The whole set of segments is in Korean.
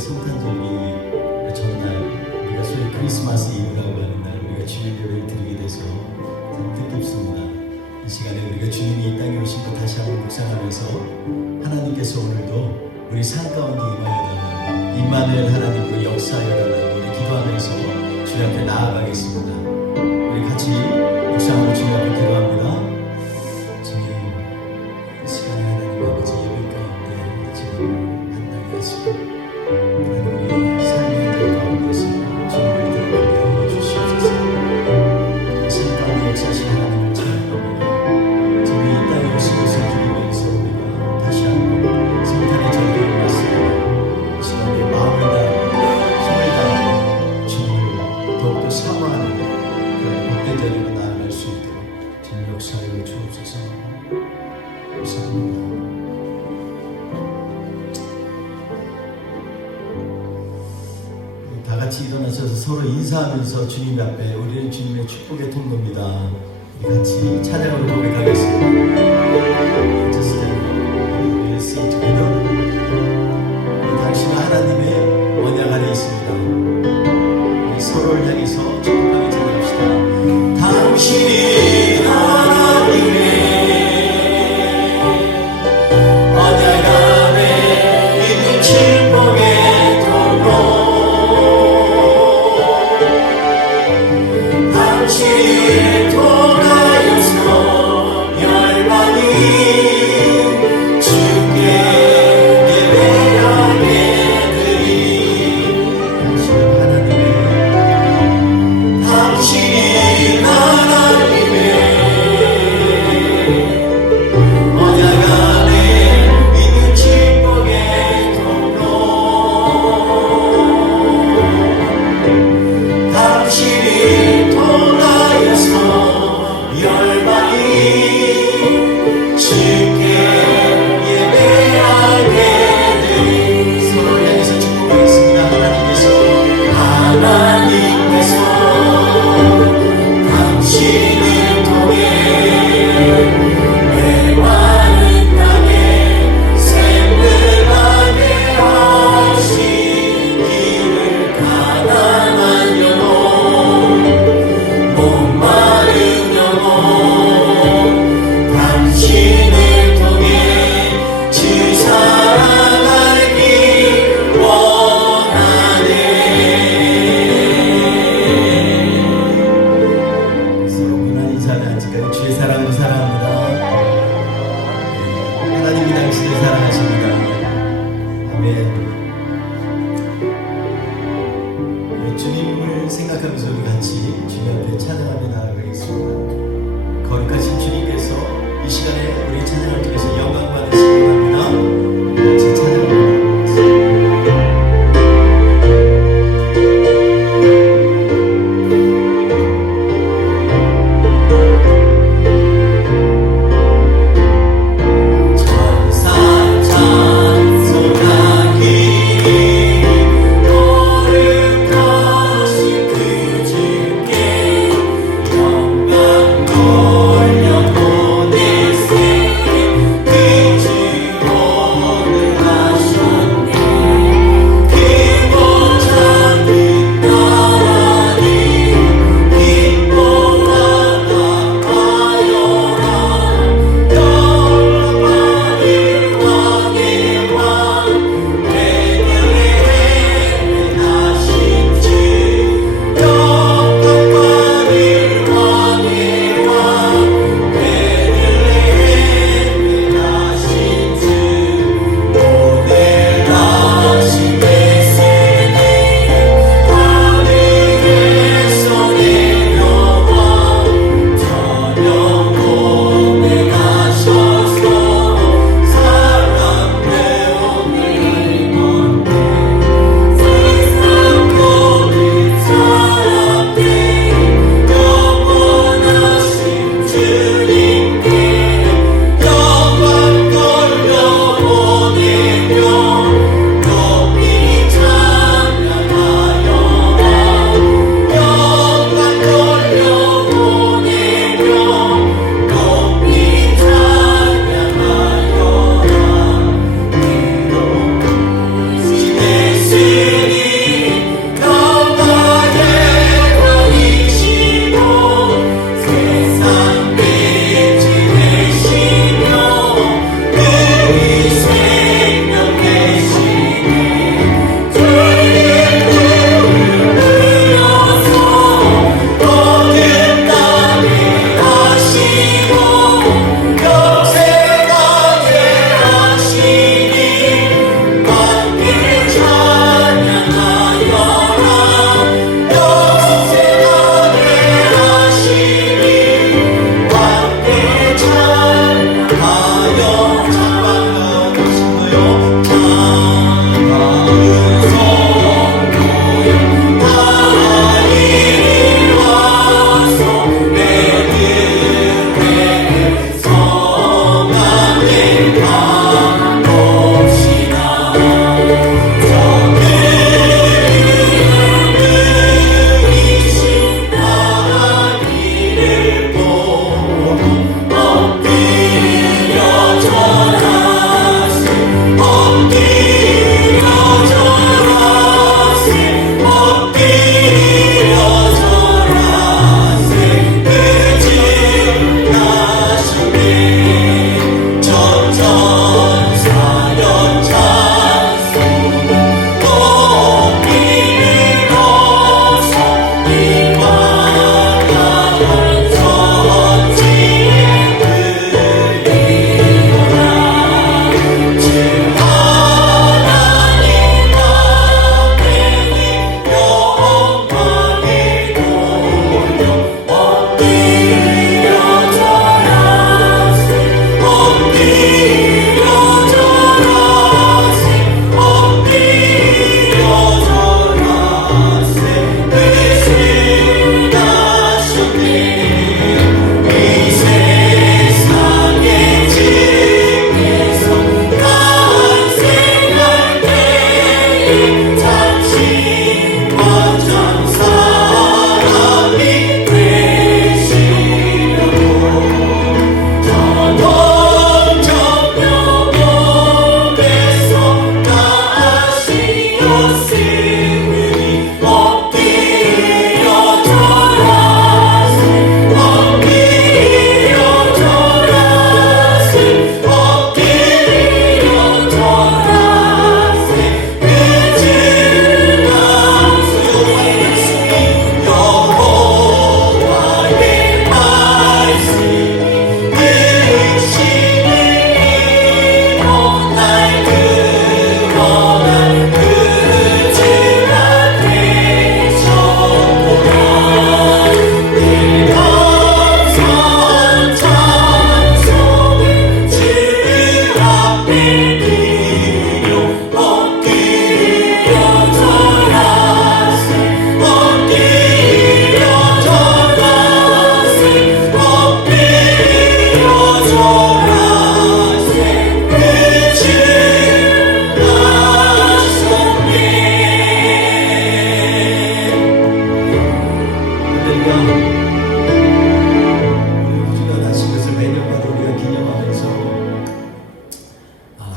성탄절기 그 전날 우리가 소위 크리스마스 이브라고 하는 날 우리가 주일 예배를 드리게 돼서 참 뜻깊습니다. 이 시간에 우리가 주님이 이 땅에 오신 것 다시 한번 묵상하면서 하나님께서 오늘도 우리 삶 가운데 임하여달라고 임만을 하나님으로 역사하여달라고 우리 기도하면서 주님 앞에 나아가겠습니다. 우리 같이 묵상으로 주님 앞에 기도합니다. 주님, 이 시간에 하나님 아버지 예배 가운데 지금 만나게 하시고 하나님 우리 삶의 길 가운데서 주님을 드러내게 주시옵소서. 삶 가운데 역사하신 하나님을 찬양합니다. 지금 이 땅에 오신 것을 드리면서 우리가 다시 한번 성탄의 절기를 맞습니다. 이 시간에 마음을 다하고 힘을 다하고 주님을 더욱더 사모하는 그런 복된 자리로 나아갈 수 있도록 주님 역사하여 주옵소서. 감사합니다. 다 같이 일어나셔서 서로 인사하면서 주님 앞에 우리는 주님의 축복의 통로입니다. 우리 같이 찬양으로 고백하겠습니다. Just we'll sing together. 당신은 하나님의 언약 아래 있습니다. 우리 서로를 향해서 축복하며 찬양합시다. 당신이 하나님의 언약 아래 있는 축복의 통로 당신을 통하여서 열방이 주께 예배하게 되리. 당신이 하나님의 언약 안에 있는 축복의 통로 당신이 통하여서 열방이 주께 예배하게 되리. 서로를 향해서 축복하겠습니다. 하나님께서 당신을 통해 메마른 땅에 샘들하게 하시기를 가난한 영혼 목마른 영혼 당신을 통해 주 사랑하길 원하네. 서로 무난히 자리 앉을까요? 주의 사랑으로 사랑합니다. 하나님이 당신을 사랑하십니다. 아멘. 주님을 생각하면서 우리 같이 주님 앞에 찬양하며 나아가겠습니다. 거룩하신 주님께서 이 시간에 우리 찬양을 통해서 영광 받으시기 바랍니다. 같이 찬양합니다. 영광 돌려보내세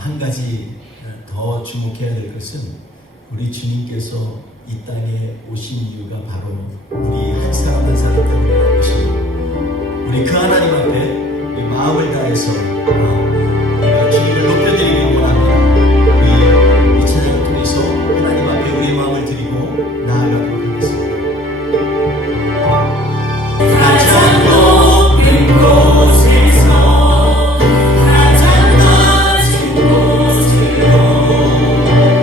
한 가지 더 주목해야 될 것은 우리 주님께서 이 땅에 오신 이유가 바로 우리 한 사람 한 사람 때문이라는 것입니다. 우리 그 하나님 앞에 우리 마음을 다해서 우리가 주님을 높여드리기 원합니다. 우리 이 찬양을 통해서 하나님 앞에 우리의 마음을 드리고 나아가도록 하겠습니다. 가장 높은 곳에서 가장 낮은 곳으로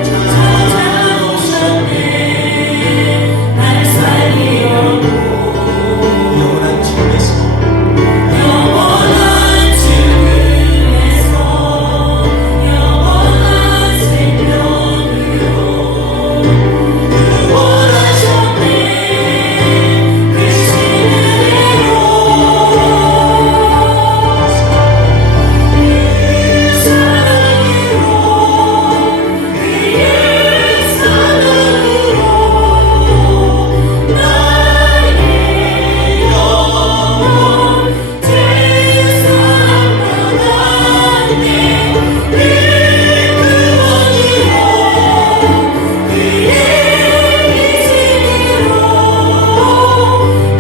찾아오셨네. 날 살리려고 영원한 주님께서 영원한 죽음에서 영원한 생명으로 구원하셨네. 그 신으로 그 사랑으로 그의 사랑으로 나의 영혼 되살아나네. 그 구원으로 그의 이름으로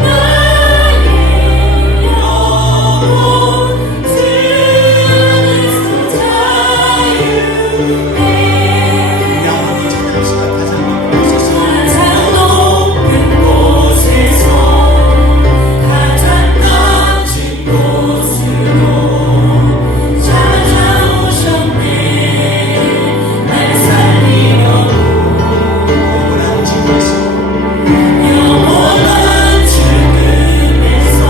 나의 영혼 주 안에서 자유해. 야만이 찬양시가 가장 높은 곳에서 가장 높은 곳에서 가장 낮은 곳으로 찾아오셨네. 날 살리려고 영원한 주님께서 영원한 죽음에서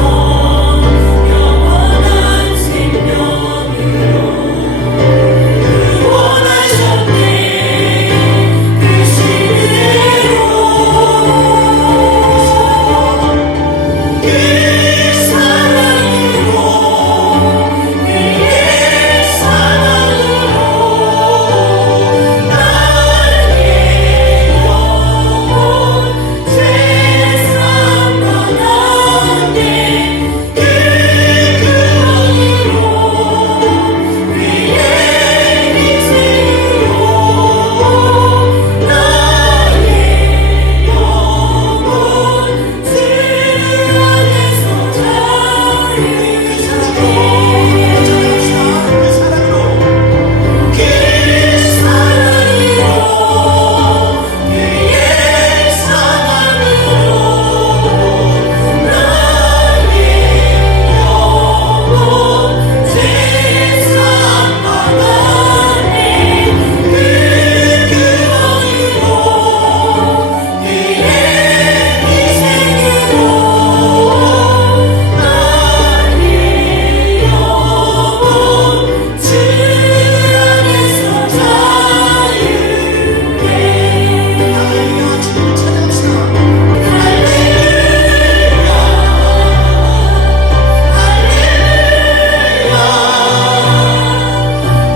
영원한 생명으로 구원하셨네. 그 신으로 그 사랑으로 그의 사랑으로 나의 영혼 세상 떠났네. 그 구원으로 그의 이름으로 나의 영혼 주 안에서 자유해. 그 사랑으로 그 사랑으로 그의 사랑으로 나의 영혼 세상 떠났네. 그 구원으로 그의 희생으로 나의 영혼 주 안에서 자유해. 할렐루야 주님 찬양시다 할렐루야 할렐루야.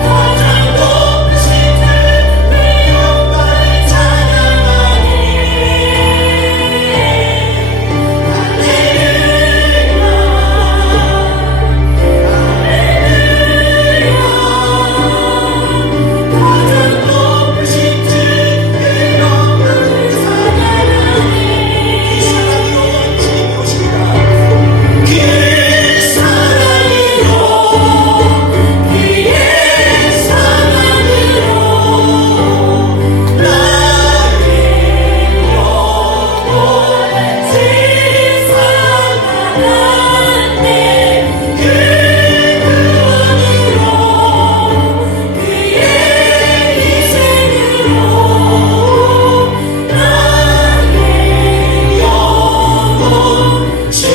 가장 높으신 주의 영광을 찬양하니 가장 높으신 주의 영광을 찬양하니 이 사랑으로 주님이 오십니다. 그 사랑으로 그의 사랑으로 나의 영혼 세상 떠났네. 그 구원으로 그의 희생으로 나의 영혼 주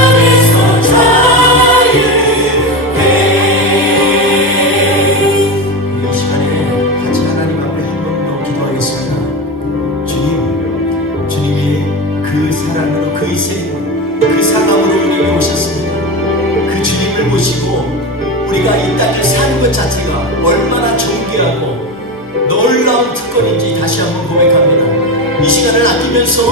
안에서 자유해. 이 시간에 같이 하나님 앞에 한 번 더 기도하겠습니다. 주님이 그 사랑으로 그 희생 그 사랑으로 우리에게 오셨습니다. 그 주님을 모시고 우리가 이 땅을 사는 것 자체가 얼마나 존귀하고 놀라운 특권인지 다시 한번 고백합니다. 이 시간을 아끼면서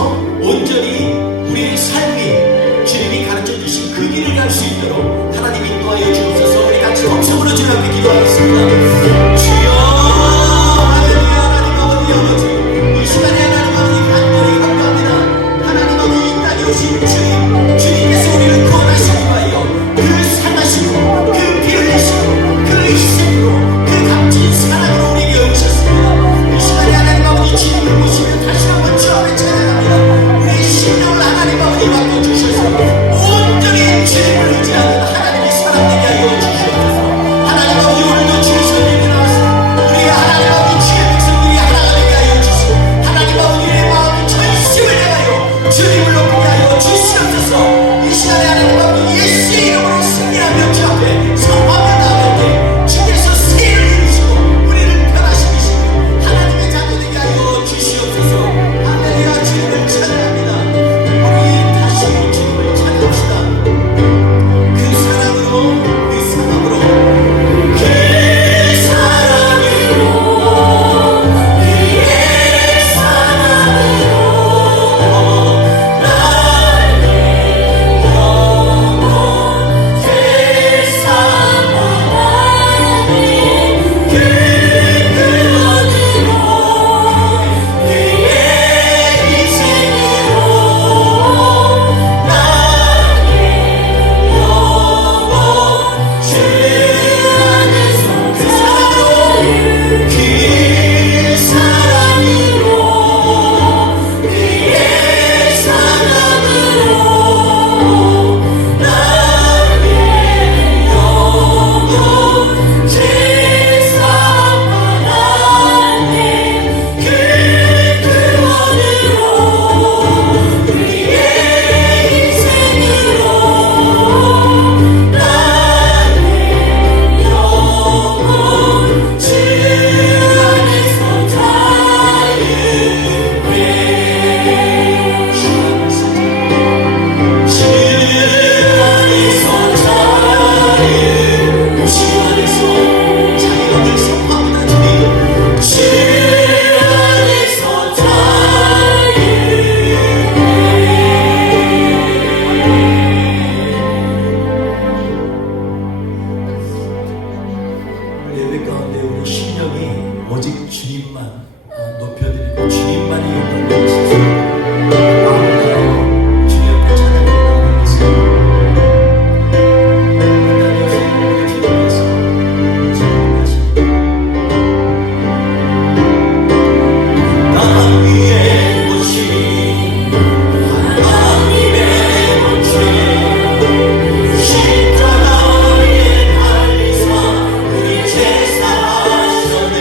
온전히 우리의 삶이 주님이 가르쳐 주신 그 길을 갈 수 있도록 하나님 인도하여 주옵소서. 우리 같이 같이 동성으로 주님 앞에 기도하겠습니다. 주여 할렐루야. 하나님 아버지 아버지 이 시간에 하나님 아버지 간절히 간구합니다. 하나님 아버지 이 땅에 오신 주님께서 우리를 구원하시기 위하여 그 사랑하시고 그 피 흘리시고 그 희생으로 그 값진 사랑으로 우리에게 오셨습니다. 이 시간에 하나님 아버지 주님을 모시며 다시 한번 주 앞에 찬양합니다. 우리의 심령을 하나님 아버지 바꿔주셔서 온전히 주님을 의지하는 하나님의 사람 되게 하여 주시옵소서. 하나님 아버지 오늘도 주의 손님이 나와서 우리 하나님 아버지 주의 백성들이 하나가 되게 하여 주시고 하나님 아버지의 마음이 전심을 내가요 주님을 높이게 하여 주시옵소서. 이 시간에 하나님 아버지 예수의 이름으로 승리하며 주 앞에 선포하며 나아갈 때 주께서 세를 이루시고 우리를 변화시키시고 하나님의 자녀 되게 하여 주시옵소서. 할렐루야. 주님을 찬양합니다. 우리 다시 주님을 찬양합시다. 그 사랑으로 그 사랑으로 그 사랑으로 그의 사랑으로 나의 영혼 되살아나네. 그 구원으로 그의 희생으로 나의 영혼 주 안에서 그 사랑으로 그 사랑으로 그의 사랑으로 나의 영혼 되살아나네. 그 구원으로 그의 희생으로 나의 영혼 주 안에서 자유해. 주 안에서 자유. 주 안에서 자기가 늘 선포합니다. 주님 주 안에서 예배 가운데 우리 심령이 오직 주님만 높여드리고 주님만이 영광 받으시옵소서. 마음을 다하여 주님 앞에 찬양해 나가겠습니다. 우리 주님께서 찬양하시고 땅 위에 오신 하나님의 본체 십자가에 달리사 우리 제사하셨네.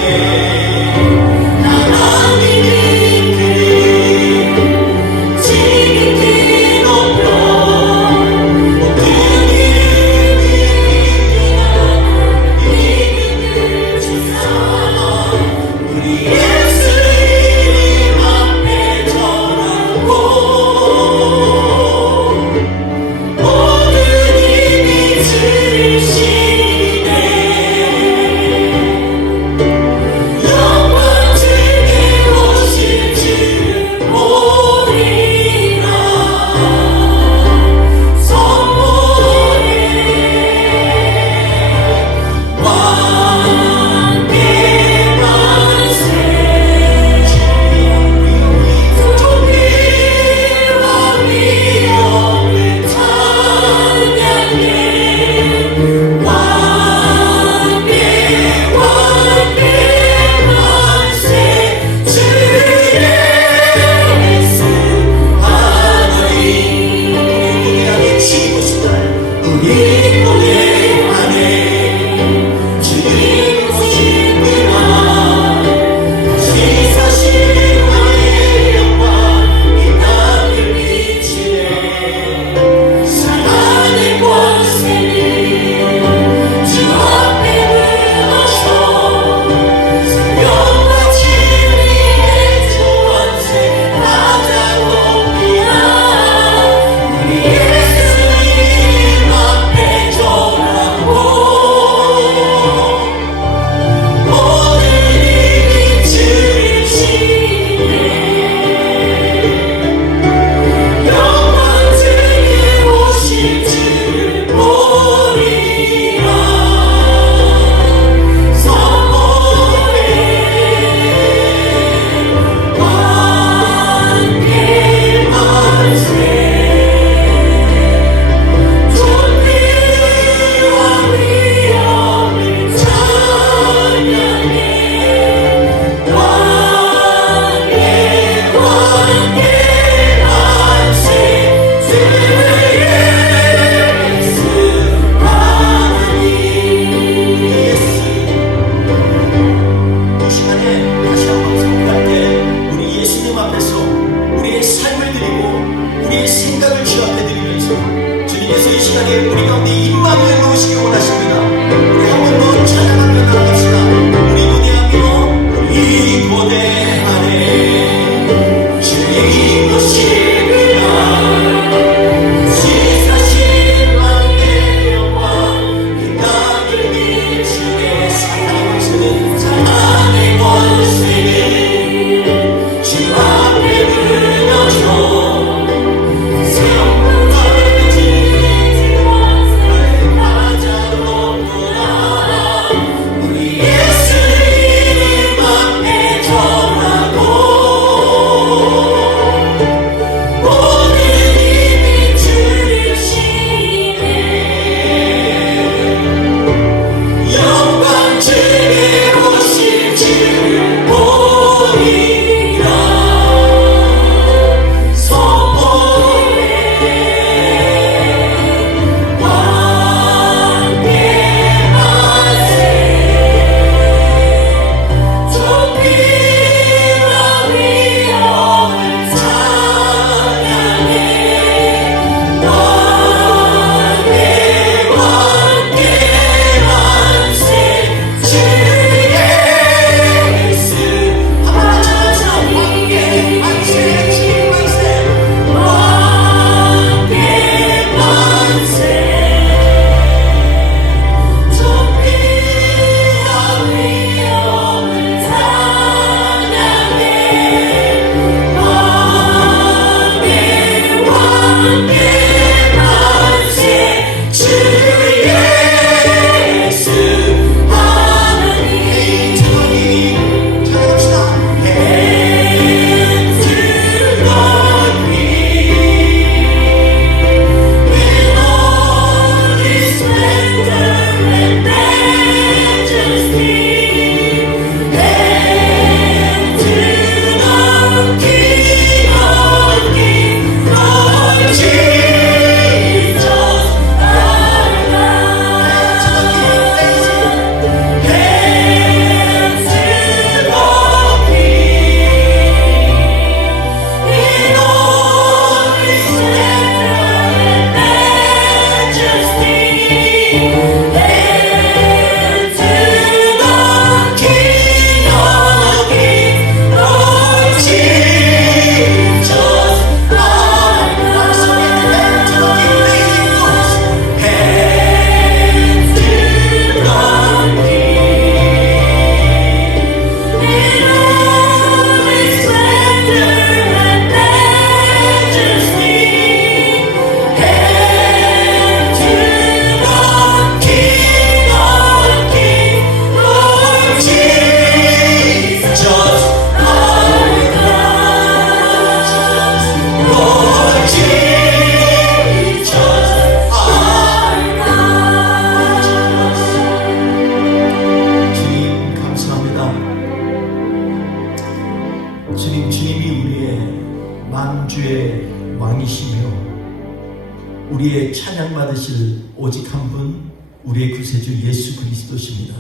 우리의 찬양 받으실 오직 한 분, 우리의 구세주 예수 그리스도십니다.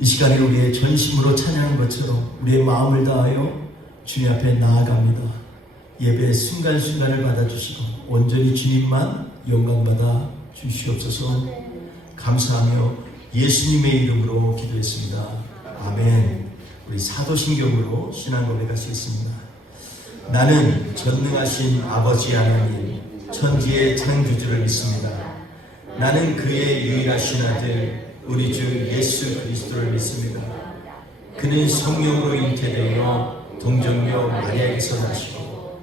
이 시간에 우리의 전심으로 찬양한 것처럼 우리의 마음을 다하여 주님 앞에 나아갑니다. 예배의 순간순간을 받아주시고 온전히 주님만 영광받아 주시옵소서. 감사하며 예수님의 이름으로 기도했습니다. 아멘. 우리 사도신경으로 신앙 고백하시겠습니다. 나는 전능하신 아버지 하나님 천지의 창조주를 믿습니다. 나는 그의 유일하신 아들 우리 주 예수 그리스도를 믿습니다. 그는 성령으로 잉태되어 동정녀 마리아에게서 나시고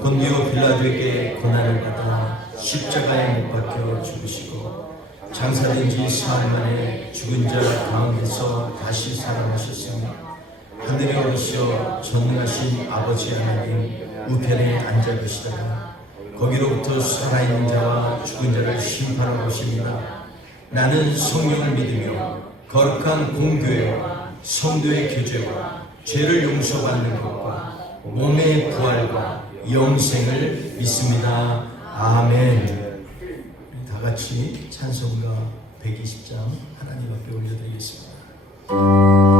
본디오 빌라도에게 고난을 받아 십자가에 못 박혀 죽으시고 장사된 지 사흘 만에 죽은 자 가운데서 다시 살아나셨으니 하늘에 오르시어 전능하신 아버지 하나님 우편에 앉아 계시다가 거기로부터 살아있는 자와 죽은 자를 심판하러 오십니다. 나는 성령을 믿으며 거룩한 공교회와 성도의 교제와 죄를 용서받는 것과 몸의 부활과 영생을 믿습니다. 아멘. 다 같이 찬송가 120장 하나님 앞에 올려드리겠습니다. 널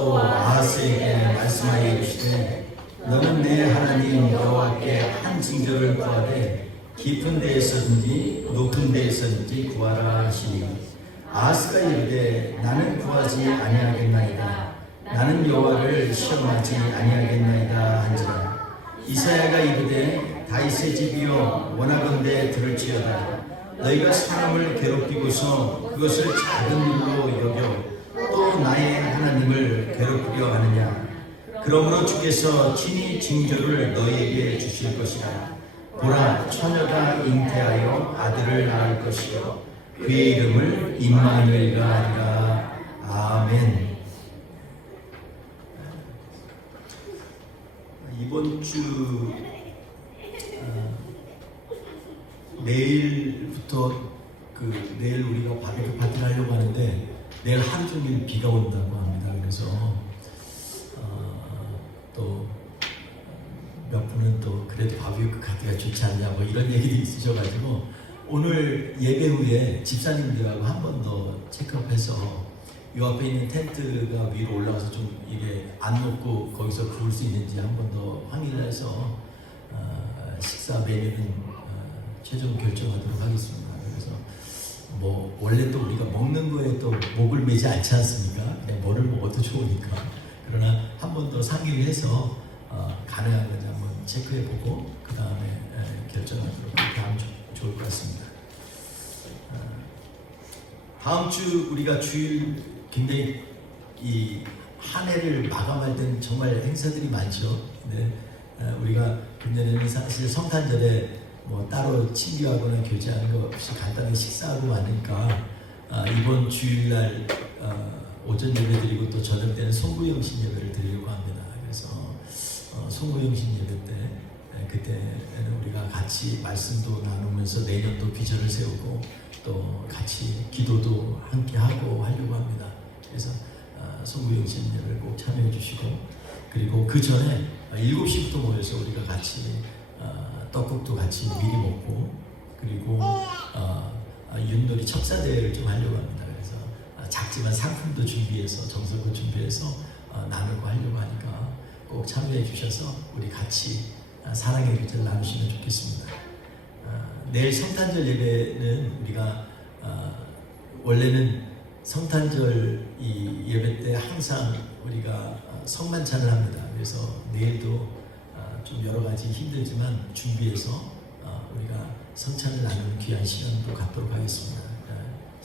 또 아하스에게 말씀하여 이르시되 너는 내 하나님 여호와께 한 징조를 구하되 깊은 데에서든지 높은 데에서든지 구하라 하시니 아하스가 이르되 나는 구하지 아니하겠나이다. 나는 여호와를 시험하지 아니하겠나이다 한지라. 이사야가 이르되 다윗의 집이여 원하건대 들을지어다. 너희가 사람을 괴롭히고서 그것을 작은 일로 여겨 또 나의 하나님을 괴롭히려 하느냐. 그러므로 주께서 친히 징조를 너희에게 주실 것이라. 보라, 처녀가 잉태하여 아들을 낳을 것이요 그의 이름을 임마누엘이라 하리라. 아멘. 이번 주 내일부터 내일 우리가 바비큐 파티를 하려고 하는데 내일 하루 종일 비가 온다고 합니다. 그래서 또 몇 분은 또 그래도 바비큐 파티가 좋지 않냐 뭐 이런 얘기도 있으셔가지고 오늘 예배 후에 집사님들하고 한 번 더 체크업해서 이 앞에 있는 텐트가 위로 올라가서 좀 이게 안 녹고 거기서 구울 수 있는지 한 번 더 확인을 해서 식사 메뉴는 최종 결정하도록 하겠습니다. 그래서 뭐 원래 또 우리가 먹는 거에 또 목을 매지 않지 않습니까? 그냥 뭐를 먹어도 좋으니까. 그러나 한 번 더 상의를 해서 가능한 건지 한번 체크해보고 그 다음에 결정하도록 그렇게 하면 좋을 것 같습니다. 다음 주 우리가 주일 굉장히 이 한 해를 마감할 때는 정말 행사들이 많죠. 근데 우리가 금년에는 사실 성탄절에 뭐 따로 친교하거나 교제하는 거 없이 간단히 식사하고 마니까 이번 주일날 오전 예배 드리고 또 저녁 때는 송구영신 예배를 드리려고 합니다. 그래서 송구영신 예배 때 그때는 우리가 같이 말씀도 나누면서 내년도 비전을 세우고 또 같이 기도도 함께 하고 하려고 합니다. 그래서 송구영신 예배를 꼭 참여해 주시고 그리고 그 전에 7시부터 모여서 우리가 같이 떡국도 같이 미리 먹고 그리고 윷놀이 척사대회를 좀 하려고 합니다. 그래서 작지만 상품도 준비해서 정성도 준비해서 나누고 하려고 하니까 꼭 참여해 주셔서 우리 같이 사랑의 교제를 나누시면 좋겠습니다. 내일 성탄절 예배는 우리가 원래는 성탄절 이 예배 때 항상 우리가 성만찬을 합니다. 그래서 내일도 좀 여러 가지 힘들지만 준비해서 우리가 성찬을 나누는 귀한 시간도 갖도록 하겠습니다.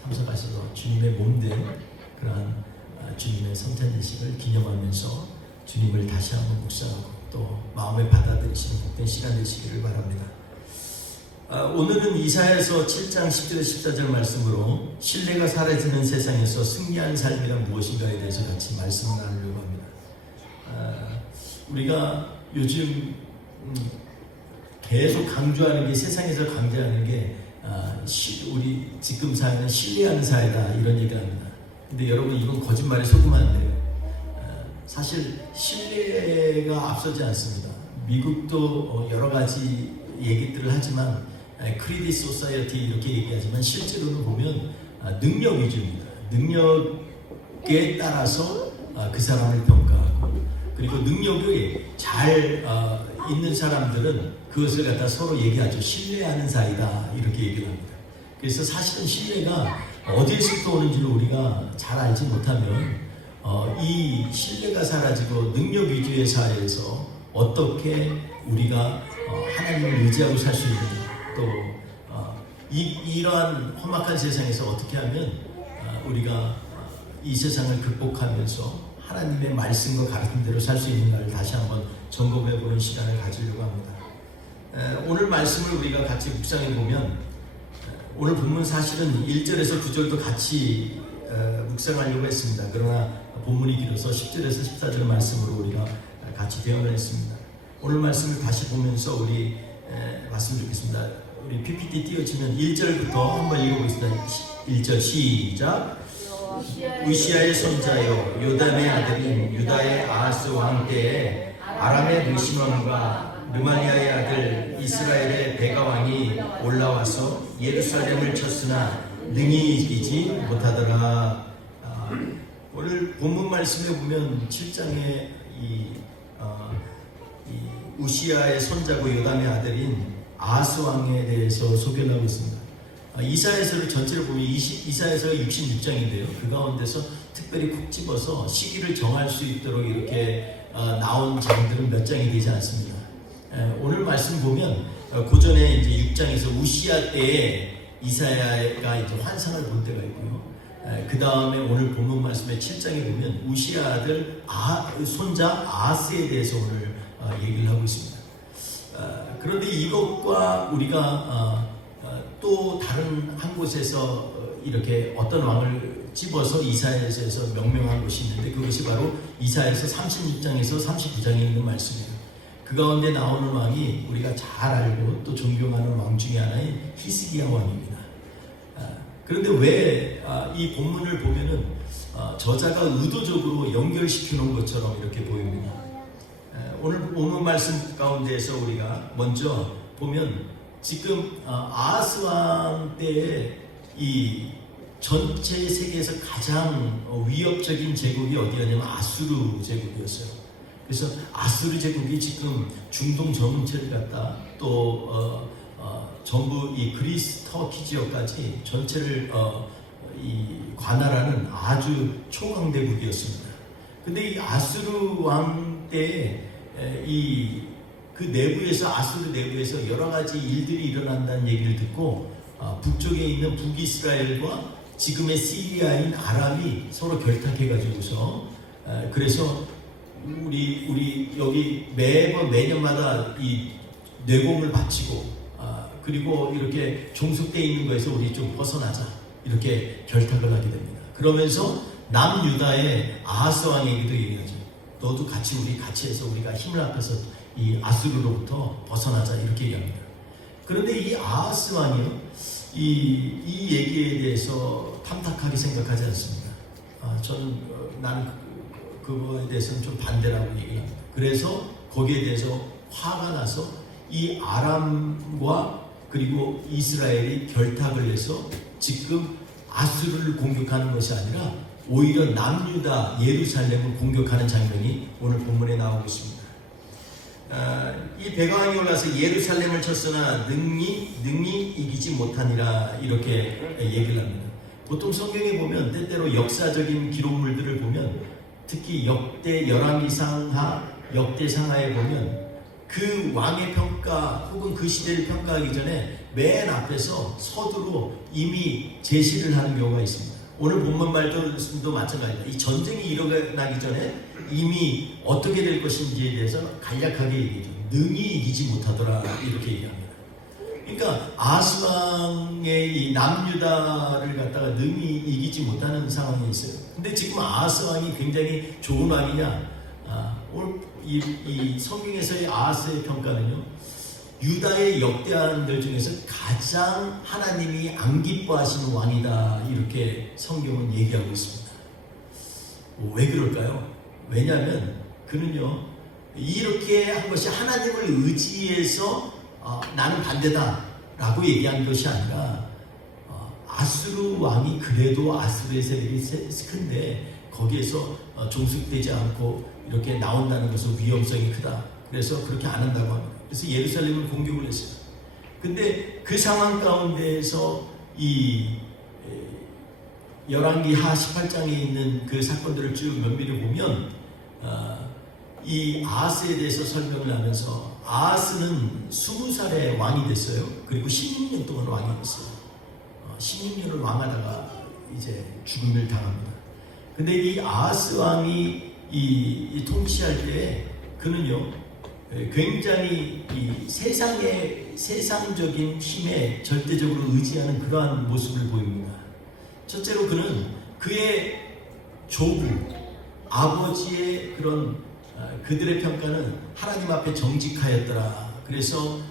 참석하셔서 주님의 몸된 그러한 주님의 성찬 예식을 기념하면서 주님을 다시 한번 묵상하고 또 마음에 받아들이시는 복된 시간 되시기를 바랍니다. 오늘은 이사야서 7장 10절 14절 말씀으로 신뢰가 사라지는 세상에서 승리한 삶이란 무엇인가에 대해서 같이 말씀을 나누려고 합니다. 우리가 요즘 계속 강조하는 게 세상에서 강조하는 게 우리 지금 사회는 신뢰하는 사회다 이런 얘기를 합니다. 근데 여러분 이건 거짓말에 속으면 안 돼요. 사실 신뢰가 앞서지 않습니다. 미국도 여러 가지 얘기들을 하지만 크리딧 소사이어티 이렇게 얘기하지만 실제로는 보면 능력 위주입니다. 능력에 따라서 그 사람을 평가하고 그리고 능력이 잘 있는 사람들은 그것을 갖다 서로 얘기하죠. 신뢰하는 사이다 이렇게 얘기를 합니다. 그래서 사실은 신뢰가 어디에서부터 오는지를 우리가 잘 알지 못하면 이 신뢰가 사라지고 능력 위주의 사회에서 어떻게 우리가 하나님을 의지하고 살 수 있는가 또 이러한 험악한 세상에서 어떻게 하면 우리가 이 세상을 극복하면서 하나님의 말씀과 가르침대로 살 수 있는가를 다시 한번 점검해보는 시간을 가지려고 합니다. 오늘 말씀을 우리가 같이 묵상해 보면 오늘 본문 사실은 1절에서 9절도 같이 묵상하려고 했습니다. 그러나 본문이 길어서 10절에서 14절 말씀으로 우리가 같이 대응을 했습니다. 오늘 말씀을 다시 보면서 우리 봤으면 좋겠습니다. 우리 PPT 띄워주면 1절부터 한번 읽어보겠습니다. 1절 시작. 우시아의 손자여 요담의 아들인 유다의 아하스 왕 때에 아람의 느시몬과 르말리아의 아들 이스라엘의 베가 왕이 올라와서 예루살렘을 쳤으나 능히 이기지 못하더라. 오늘 본문 말씀에 보면 7장에 이 우시야의 손자고 요담의 아들인 아하스 왕에 대해서 소개를 하고 있습니다. 이사야서를 전체를 보면 이사야서가 66장인데요. 그 가운데서 특별히 콕 집어서 시기를 정할 수 있도록 이렇게 나온 장들은 몇 장이 되지 않습니다. 오늘 말씀 보면 고전에 이제 6장에서 우시야 때에 이사야가 이제 환상을 본 때가 있고요. 그 다음에 오늘 본문 말씀의 7장에 보면 우시야 아들 손자 아하스에 대해서 오늘 얘기를 하고 있습니다. 그런데 이것과 우리가 또 다른 한 곳에서 이렇게 어떤 왕을 집어서 이사야서에서 명명한 것이 있는데 그것이 바로 이사야서 36장에서 39장에 있는 말씀이에요. 그 가운데 나오는 왕이 우리가 잘 알고 또 존경하는 왕 중에 하나인 히스기야 왕입니다. 그런데 왜 이 본문을 보면은 저자가 의도적으로 연결시켜 놓은 것처럼 이렇게 보입니다. 오늘 본문 말씀 가운데에서 우리가 먼저 보면 지금 아하스 왕 때에 이 전체 세계에서 가장 위협적인 제국이 어디였냐면 아수르 제국이었어요. 그래서 아수르 제국이 지금 중동 전체를 갖다 또 전부 이 그리스 터키 지역까지 전체를 이 관할하는 아주 초강대국이었습니다. 근데 이 아수르 왕 때에 그 내부에서 아수르 내부에서 여러 가지 일들이 일어난다는 얘기를 듣고 북쪽에 있는 북이스라엘과 지금의 시리아인 아람이 서로 결탁해가지고서 그래서 우리 여기 매번 매년마다 이 뇌공을 바치고 그리고 이렇게 종속되어 있는 거에서 우리 좀 벗어나자 이렇게 결탁을 하게 됩니다. 그러면서 남유다의 아하스 왕에게도 얘기하죠. 너도 같이 우리 같이 해서 우리가 힘을 합해서 이 아수르로부터 벗어나자 이렇게 얘기합니다. 그런데 이 아하스 왕이요 이 얘기에 대해서 탐탁하게 생각하지 않습니다. 저는 나는 그거에 대해서는 좀 반대라고 얘기를 합니다. 그래서 거기에 대해서 화가 나서 이 아람과 그리고 이스라엘이 결탁을 해서 지금 아수르를 공격하는 것이 아니라 오히려 남유다 예루살렘을 공격하는 장면이 오늘 본문에 나오고 있습니다. 이 백왕이 올라서 예루살렘을 쳤으나 능히 이기지 못하니라 이렇게 얘기를 합니다. 보통 성경에 보면 때때로 역사적인 기록물들을 보면 특히 역대 열왕기상하 역대상하에 보면 그 왕의 평가 혹은 그 시대를 평가하기 전에 맨 앞에서 서두로 이미 제시를 하는 경우가 있습니다. 오늘 본문 말도 마찬가지입니다. 이 전쟁이 일어나기 전에 이미 어떻게 될 것인지에 대해서 간략하게 얘기해요. 능히 이기지 못하더라 이렇게 얘기합니다. 그러니까 아하스 왕의 이 남유다를 갖다가 능히 이기지 못하는 상황이 있어요. 근데 지금 아하스 왕이 굉장히 좋은 왕이냐? 오늘 이 성경에서의 아하스의 평가는요, 유다의 역대왕들 중에서 가장 하나님이 안 기뻐하시는 왕이다 이렇게 성경은 얘기하고 있습니다. 왜 그럴까요? 왜냐하면 그는요 이렇게 한 것이 하나님을 의지해서 나는 반대다 라고 얘기한 것이 아니라 아수르 왕이 그래도 아수르의 세력이 큰데 거기에서 종속되지 않고 이렇게 나온다는 것은 위험성이 크다. 그래서 그렇게 안 한다고 합니다. 그래서 예루살렘을 공격을 했어요. 근데 그 상황 가운데에서 이 열왕기하 18장에 있는 그 사건들을 쭉 면밀히 보면 이 아하스에 대해서 설명을 하면서 아하스는 20살에 왕이 됐어요. 그리고 16년 동안 왕이 됐어요. 16년을 왕하다가 이제 죽음을 당합니다. 근데 이 아하스 왕이 이 통치할 때 그는요 굉장히 이 세상적인 힘에 절대적으로 의지하는 그러한 모습을 보입니다. 첫째로 그는 그의 조부 아버지의 그런 그들의 평가는 하나님 앞에 정직하였더라. 그래서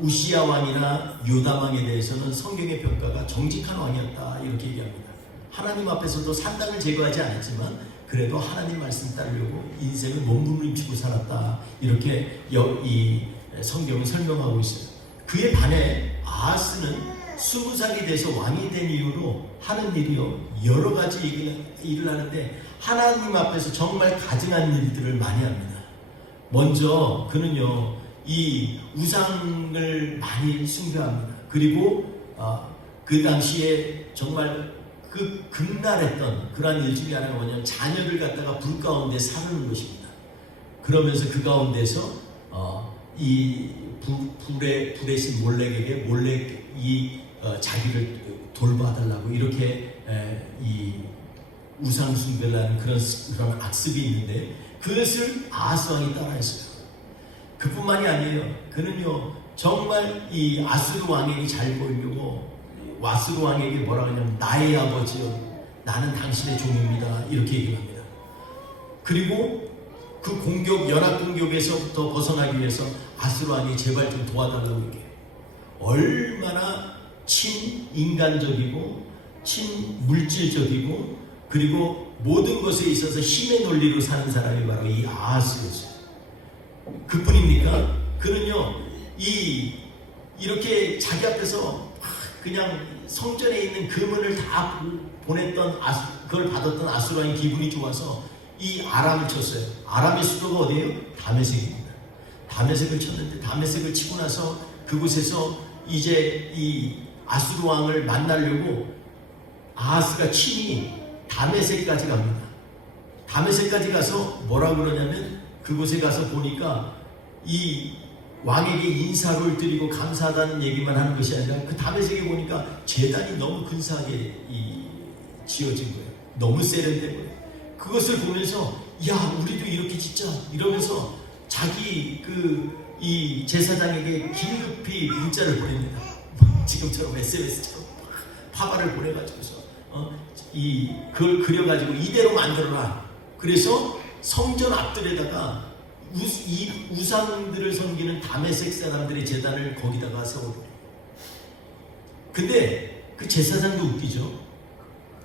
우시야 왕이나 요담 왕에 대해서는 성경의 평가가 정직한 왕이었다 이렇게 얘기합니다. 하나님 앞에서도 산당을 제거하지 않았지만 그래도 하나님 말씀 따르려고 인생을 몸부림치고 살았다 이렇게 이 성경을 설명하고 있어요. 그에 반해 아하스는 20살이 돼서 왕이 된 이후로 하는 일이요 여러 가지 일을 하는데 하나님 앞에서 정말 가증한 일들을 많이 합니다. 먼저 그는요 이 우상을 많이 숭배합니다. 그리고 그 당시에 정말 그 극날했던 그러한 일 중에 하나가 뭐냐면 자녀를 갖다가 불 가운데 사르는 것입니다. 그러면서 그 가운데서 이 불의 신 몰렉에게 몰래 자기를 돌봐달라고 이렇게 이 우상 숭배를 하는 그런 악습이 있는데 그것을 아하스 왕이 따라했어요. 그뿐만이 아니에요. 그는요 정말 이 아수르 왕에게 잘 보이려고 와스루 왕에게 뭐라 하냐면 나의 아버지요 나는 당신의 종입니다 이렇게 얘기합니다. 그리고 그 연합 공격에서부터 벗어나기 위해서 아수르 왕이 제발 좀 도와달라고 얘기해요. 얼마나 친인간적이고 친물질적이고 그리고 모든 것에 있어서 힘의 논리로 사는 사람이 바로 이 아하스였어요. 그뿐입니까? 그는요 이렇게 자기 앞에서 그냥 성전에 있는 금은을 다 보냈던 그걸 받았던 아수르 왕이 기분이 좋아서 이 아람을 쳤어요. 아람의 수도가 어디예요? 다메섹입니다. 다메섹을 쳤는데 다메섹을 치고 나서 그곳에서 이제 이 아수르 왕을 만나려고 아하스가 친히 다메섹까지 갑니다. 다메섹까지 가서 뭐라고 그러냐면 그곳에 가서 보니까 이 왕에게 인사를 드리고 감사하다는 얘기만 하는 것이 아니라 그 다메섹에 보니까 제단이 너무 근사하게 지어진 거예요. 너무 세련된 거예요. 그것을 보면서 야 우리도 이렇게 짓자 이러면서 자기 이 제사장에게 긴급히 문자를 보냅니다. 지금처럼 SNS처럼 파발을 보내가지고서 그걸 그려가지고 이대로 만들어라. 그래서 성전 앞들에다가 이 우상들을 섬기는 다메섹 사람들의 제단을 거기다가 세워요. 근데 그 제사장도 웃기죠.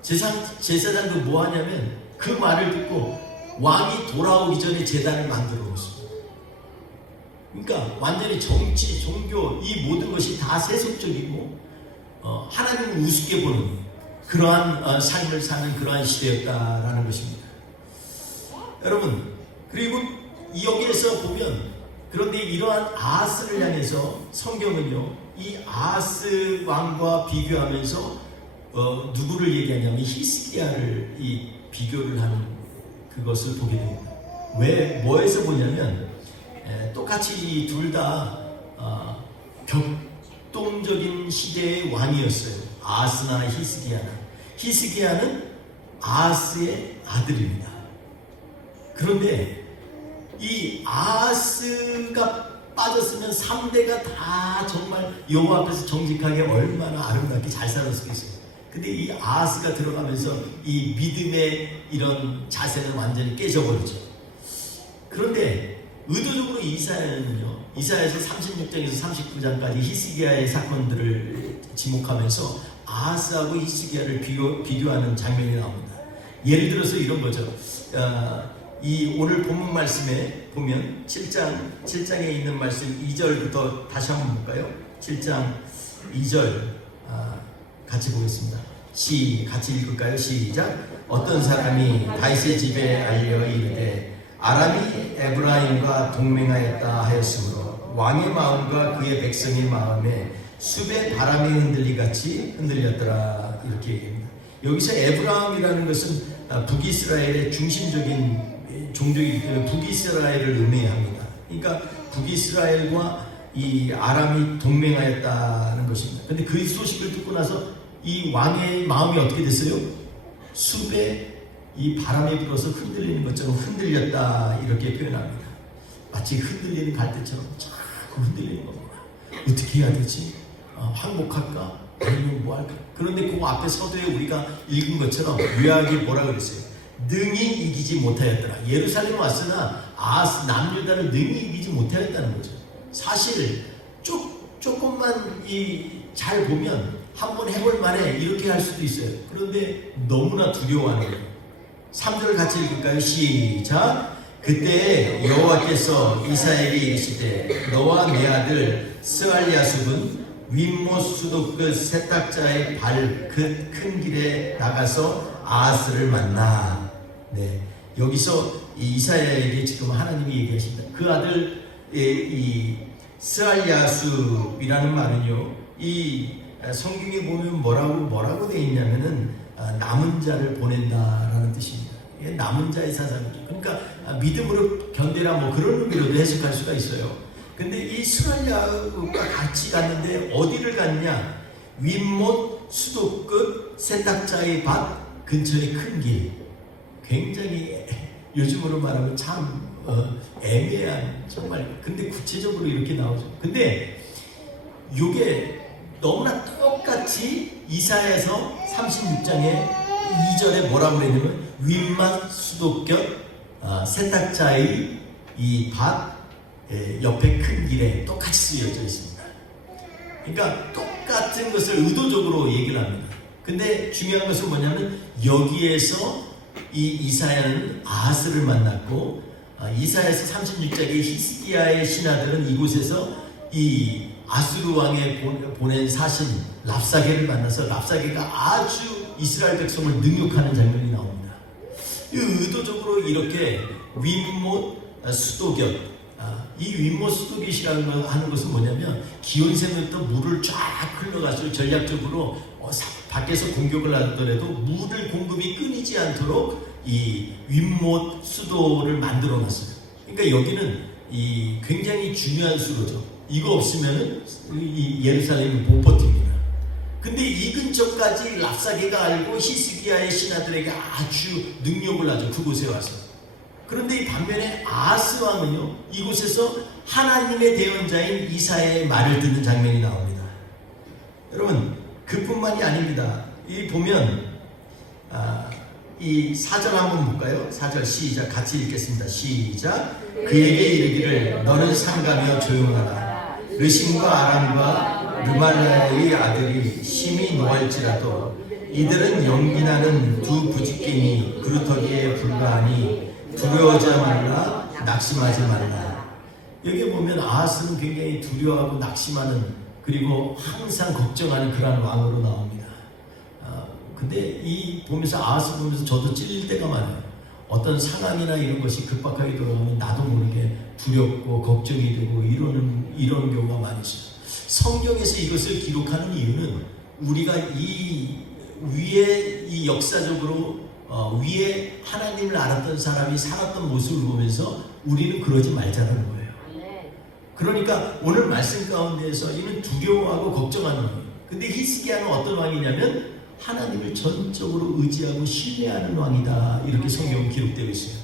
제사장도 뭐 하냐면 그 말을 듣고 왕이 돌아오기 전에 제단을 만들어 놓습니다. 그러니까 완전히 정치, 종교 이 모든 것이 다 세속적이고 하나님을 우습게 보는 그러한 삶을 사는 그러한 시대였다라는 것입니다. 여러분 그리고 여기에서 보면 그런데 이러한 아하스를 향해서 성경은요 이 아하스 왕과 비교하면서 누구를 얘기하냐면 히스기야를 비교를 하는 그것을 보게 됩니다. 왜 뭐에서 보냐면 똑같이 둘 다 격동적인 시대의 왕이었어요. 아하스나 히스기야는 아하스의 아들입니다. 그런데 이 아하스가 빠졌으면 3대가 다 정말 여호와 앞에서 정직하게 얼마나 아름답게 잘 살았겠어요. 근데 이 아하스가 들어가면서 이 믿음의 이런 자세는 완전히 깨져버리죠. 그런데 의도적으로 이사야는요, 이사야에서 36장에서 39장까지 히스기야의 사건들을 지목하면서 아하스하고 히스기야를 비교하는 장면이 나옵니다. 예를 들어서 이런 거죠. 이 오늘 본문 말씀에 보면 7장에 있는 말씀 2절부터 다시 한번 볼까요? 7장 2절 같이 보겠습니다. 같이 읽을까요? 시작. 어떤 사람이 다윗의 집에 알려 이르되 아람이 에브라임과 동맹하였다 하였으므로 왕의 마음과 그의 백성의 마음에 숲의 바람이 흔들리같이 흔들렸더라 이렇게 얘기합니다. 여기서 에브라임이라는 것은 북이스라엘의 중심적인 종족이기 때문에 북이스라엘을 의미합니다. 그러니까 북이스라엘과 이 아람이 동맹하였다는 것입니다. 근데 그 소식을 듣고 나서 이 왕의 마음이 어떻게 됐어요? 숲에 이 바람이 불어서 흔들리는 것처럼 흔들렸다 이렇게 표현합니다. 마치 흔들리는 갈대처럼 자꾸 흔들리는 겁니다. 어떻게 해야 되지? 항복할까? 아니면 뭐 할까? 그런데 그 앞에 서두에 우리가 읽은 것처럼 요약이 뭐라 그랬어요? 능히 이기지 못하였더라. 예루살렘 왔으나 남유다를 능히 이기지 못하였다는 거죠. 사실 조금만 잘 보면 한번 해볼 만해 이렇게 할 수도 있어요. 그런데 너무나 두려워하는 거예요. 3절 같이 읽을까요? 시작. 그때 여호와께서 이사야에게 이르시되 너와 내 아들 스알리아숲은 윗못 수도 끝 세탁자의 발 그 큰 길에 나가서 아하스를 만나 네, 여기서 이 이사야에게 지금 하나님이 얘기하십니다. 그 아들 이 스알야숲이라는 말은요, 이 성경에 보면 뭐라고 되어 있냐면은 남은 자를 보낸다라는 뜻입니다. 이게 남은 자의 사상이죠. 그러니까 믿음으로 견뎌라 뭐 그런 의미로도 해석할 수가 있어요. 근데 이 스알야숲과 같이 갔는데 어디를 갔냐? 윗못 수도 끝 세탁자의 밭 근처의 큰 길. 굉장히 요즘으로 말하면 참 애매한 정말 근데 구체적으로 이렇게 나오죠. 근데 이게 너무나 똑같이 이사야에서 36장의 2절에 뭐라고 그랬냐면 윗맛 수도곁 세탁자의 이 밭 옆에 큰 길에 똑같이 쓰여져 있습니다. 그러니까 똑같은 것을 의도적으로 얘기를 합니다. 근데 중요한 것은 뭐냐면 여기에서 이 이사야는 아하스를 만났고 이사야에서 36장의 히스기야의 신하들은 이곳에서 이 아수르 왕에 보낸 사신 랍사게를 만나서 랍사게가 아주 이스라엘 백성을 능욕하는 장면이 나옵니다. 의도적으로 이렇게 윗못 수도곁 이 윗못 수도깃이라는 하는 것은 뭐냐면 기온세면부터 물을 쫙 흘러가서 전략적으로 밖에서 공격을 하더라도 물을 공급이 끊이지 않도록 이 윗못 수도를 만들어 놨어요. 그러니까 여기는 이 굉장히 중요한 수로죠. 이거 없으면은 이 예루살렘이 못 버팁니다. 근데 이 근처까지 랍사게가 알고 히스기야의 신하들에게 아주 능욕을 하죠. 그곳에 와서. 그런데 이 반면에 아하스 왕은요, 이곳에서 하나님의 대언자인 이사야의 말을 듣는 장면이 나옵니다. 여러분, 그뿐만이 아닙니다. 이 보면 이 4절 한번 볼까요? 4절 시작, 같이 읽겠습니다. 시작. 그에게 이르기를 너는 상가며 조용하라. 르신과 아람과 르말라의 아들이 심히 노할지라도 이들은 연기나는 두 부지깽이 그루터기에 불과하니 두려워하지 말라, 낙심하지 말라. 여기 보면 아하스는 굉장히 두려워하고 낙심하는, 그리고 항상 걱정하는 그러한 왕으로 나옵니다. 근데 이 보면서 아하스 보면서 저도 찔릴 때가 많아요. 어떤 상황이나 이런 것이 급박하게 돌아오면 나도 모르게 두렵고 걱정이 되고 이런 경우가 많으시죠. 성경에서 이것을 기록하는 이유는 우리가 이 위에 이 역사적으로 위에 하나님을 알았던 사람이 살았던 모습을 보면서 우리는 그러지 말자는 거예요. 그러니까 오늘 말씀 가운데에서 이는 두려워하고 걱정하는 왕이에요. 근데 히스기야는 어떤 왕이냐면 하나님을 전적으로 의지하고 신뢰하는 왕이다. 이렇게 성경은 기록되어 있어요.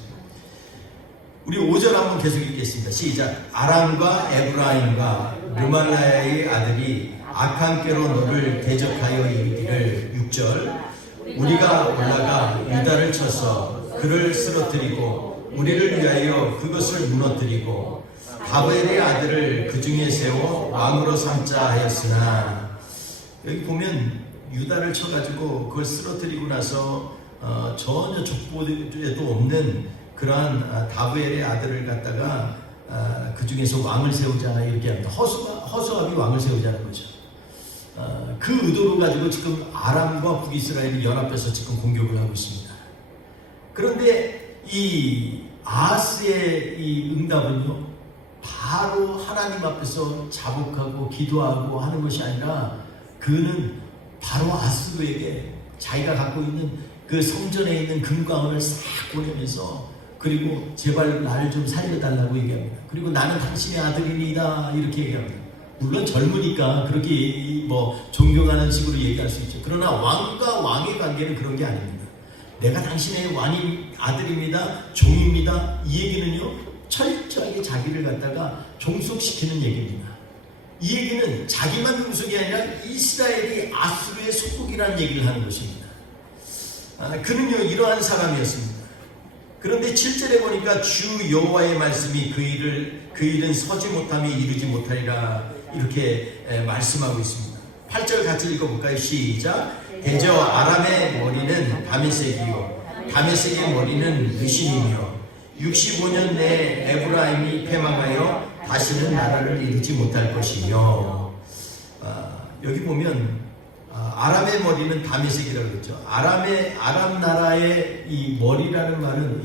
우리 5절 한번 계속 읽겠습니다. 시작. 아람과 에브라임과 르말라야의 아들이 악한 꾀로 너를 대적하여 이르기를 6절. 우리가 올라가 유다를 쳐서 그를 쓰러뜨리고 우리를 위하여 그것을 무너뜨리고 다벨의 아들을 그 중에 세워 왕으로 삼자 하였으나, 여기 보면 유다를 쳐가지고 그걸 쓰러뜨리고 나서 전혀 족보에도 없는 그러한 다벨의 아들을 갖다가 그 중에서 왕을 세우자 이렇게 합니다. 허수아비 왕을 세우자는 거죠. 그 의도로 가지고 지금 아람과 북이스라엘이 연합해서 지금 공격을 하고 있습니다. 그런데 이 아하스의 이 응답은요, 바로 하나님 앞에서 자복하고 기도하고 하는 것이 아니라 그는 바로 아수르에게 자기가 갖고 있는 그 성전에 있는 금광을 싹 보내면서, 그리고 제발 나를 좀 살려달라고 얘기합니다. 그리고 나는 당신의 아들입니다 이렇게 얘기합니다. 물론 젊으니까 그렇게 뭐 존경하는 식으로 얘기할 수 있죠. 그러나 왕과 왕의 관계는 그런 게 아닙니다. 내가 당신의 왕인 아들입니다, 종입니다, 이 얘기는요 철저하게 자기를 갖다가 종속시키는 얘기입니다. 이 얘기는 자기만 종속이 아니라 이스라엘이 아수르의 속국이라는 얘기를 하는 것입니다. 그는요 이러한 사람이었습니다. 그런데 7절에 보니까 주 여호와의 말씀이 그 일은 서지 못하며 이루지 못하리라 이렇게 말씀하고 있습니다. 8절 같이 읽어볼까요? 시작. 대저 아람의 머리는 다메섹이요 다메섹의 머리는 르신이며 65년 내에 에브라임이 패망하여 다시는 나라를 이루지 못할 것이며. 여기 보면 아람의 머리는 다메섹이라고 그랬죠. 아람 나라의 이 머리라는 말은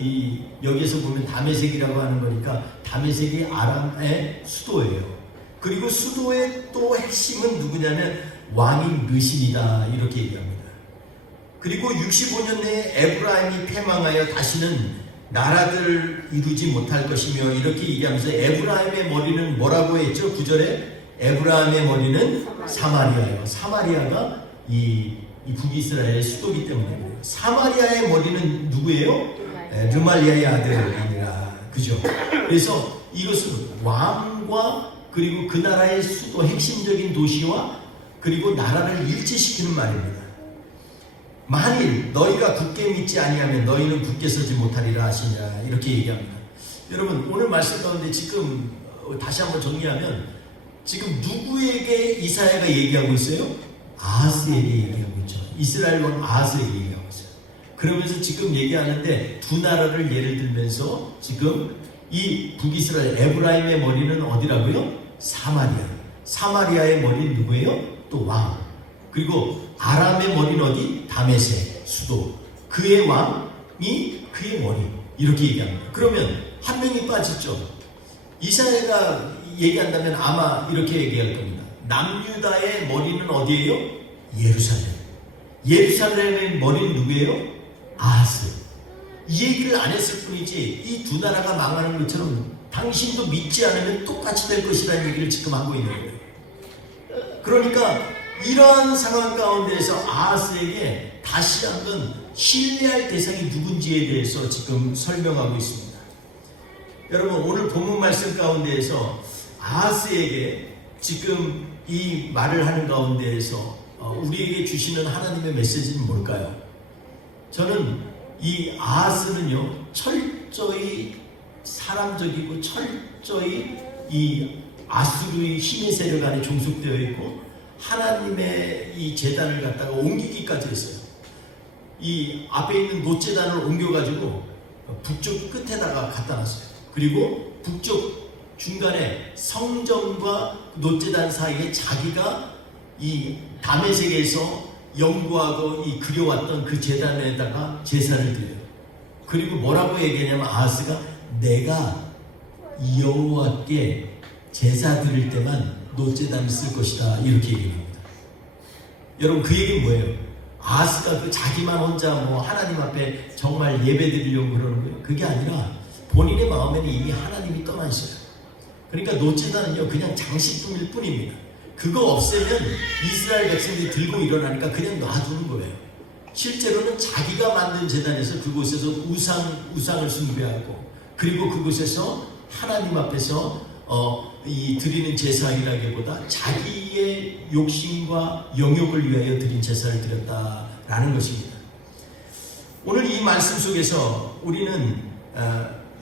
여기에서 보면 다메섹이라고 하는 거니까 다메섹이 아람의 수도예요. 그리고 수도의 또 핵심은 누구냐면 왕인 르신이다 이렇게 얘기합니다. 그리고 65년 내에 에브라임이 패망하여 다시는 나라들을 이루지 못할 것이며 이렇게 얘기하면서 에브라임의 머리는 뭐라고 했죠? 9절에 에브라임의 머리는 사마리아예요. 사마리아가 이 북이스라엘의 수도이기 때문에 사마리아의 머리는 누구예요? 르말리아의 아들이니라. 그죠? 그래서 이것은 왕과 그리고 그 나라의 수도 핵심적인 도시와 그리고 나라를 일치시키는 말입니다. 만일 너희가 굳게 믿지 아니하면 너희는 굳게 서지 못하리라 하시냐 이렇게 얘기합니다. 여러분 오늘 말씀 가운데 지금 다시 한번 정리하면 지금 누구에게 이사야가 얘기하고 있어요? 아하스에게 얘기하고 있죠. 이스라엘 왕 아하스에게 얘기하고 있어요. 그러면서 지금 얘기하는데 두 나라를 예를 들면서 지금 이 북이스라엘 에브라임의 머리는 어디라고요? 사마리아. 사마리아의 머리는 누구예요? 또 왕. 그리고 아람의 머리는 어디? 다메섹 수도. 그의 왕이 그의 머리. 이렇게 얘기합니다. 그러면 한 명이 빠졌죠. 이사야가 얘기한다면 아마 이렇게 얘기할 겁니다. 남유다의 머리는 어디예요? 예루살렘. 예루살렘의 머리는 누구예요? 아하스. 이 얘기를 안 했을 뿐이지 이 두 나라가 망하는 것처럼 당신도 믿지 않으면 똑같이 될 것이라는 얘기를 지금 하고 있는 거예요. 그러니까 이러한 상황 가운데에서 아하스에게 다시 한번 신뢰할 대상이 누군지에 대해서 지금 설명하고 있습니다. 여러분 오늘 본문 말씀 가운데에서 아하스에게 지금 이 말을 하는 가운데에서 우리에게 주시는 하나님의 메시지는 뭘까요? 저는 이 아하스는요 철저히 사람적이고 철저히 이 아수르의 힘의 세력 안에 종속되어 있고 하나님의 이 제단을 갖다가 옮기기까지 했어요. 이 앞에 있는 노제단을 옮겨가지고 북쪽 끝에다가 갖다 놨어요. 그리고 북쪽 중간에 성전과 노제단 사이에 자기가 이 다메섹에서 연구하고 이 그려왔던 그 제단에다가 제사를 드려요. 그리고 뭐라고 얘기하냐면 아하스가 내가 여호와께 제사 드릴 때만 노제단을 쓸 것이다 이렇게 얘기합니다. 여러분 그 얘기는 뭐예요? 아하스가 그 자기만 혼자 뭐 하나님 앞에 정말 예배 드리려고 그러는 거예요. 그게 아니라 본인의 마음에는 이미 하나님이 떠나 있어요. 그러니까 노제단은요 그냥 장식품일 뿐입니다. 그거 없애면 이스라엘 백성들이 들고 일어나니까 그냥 놔두는 거예요. 실제로는 자기가 만든 제단에서 그곳에서 우상을 숭배하고 그리고 그곳에서 하나님 앞에서 이 드리는 제사이라기보다 자기의 욕심과 영욕을 위하여 드린 제사를 드렸다라는 것입니다. 오늘 이 말씀 속에서 우리는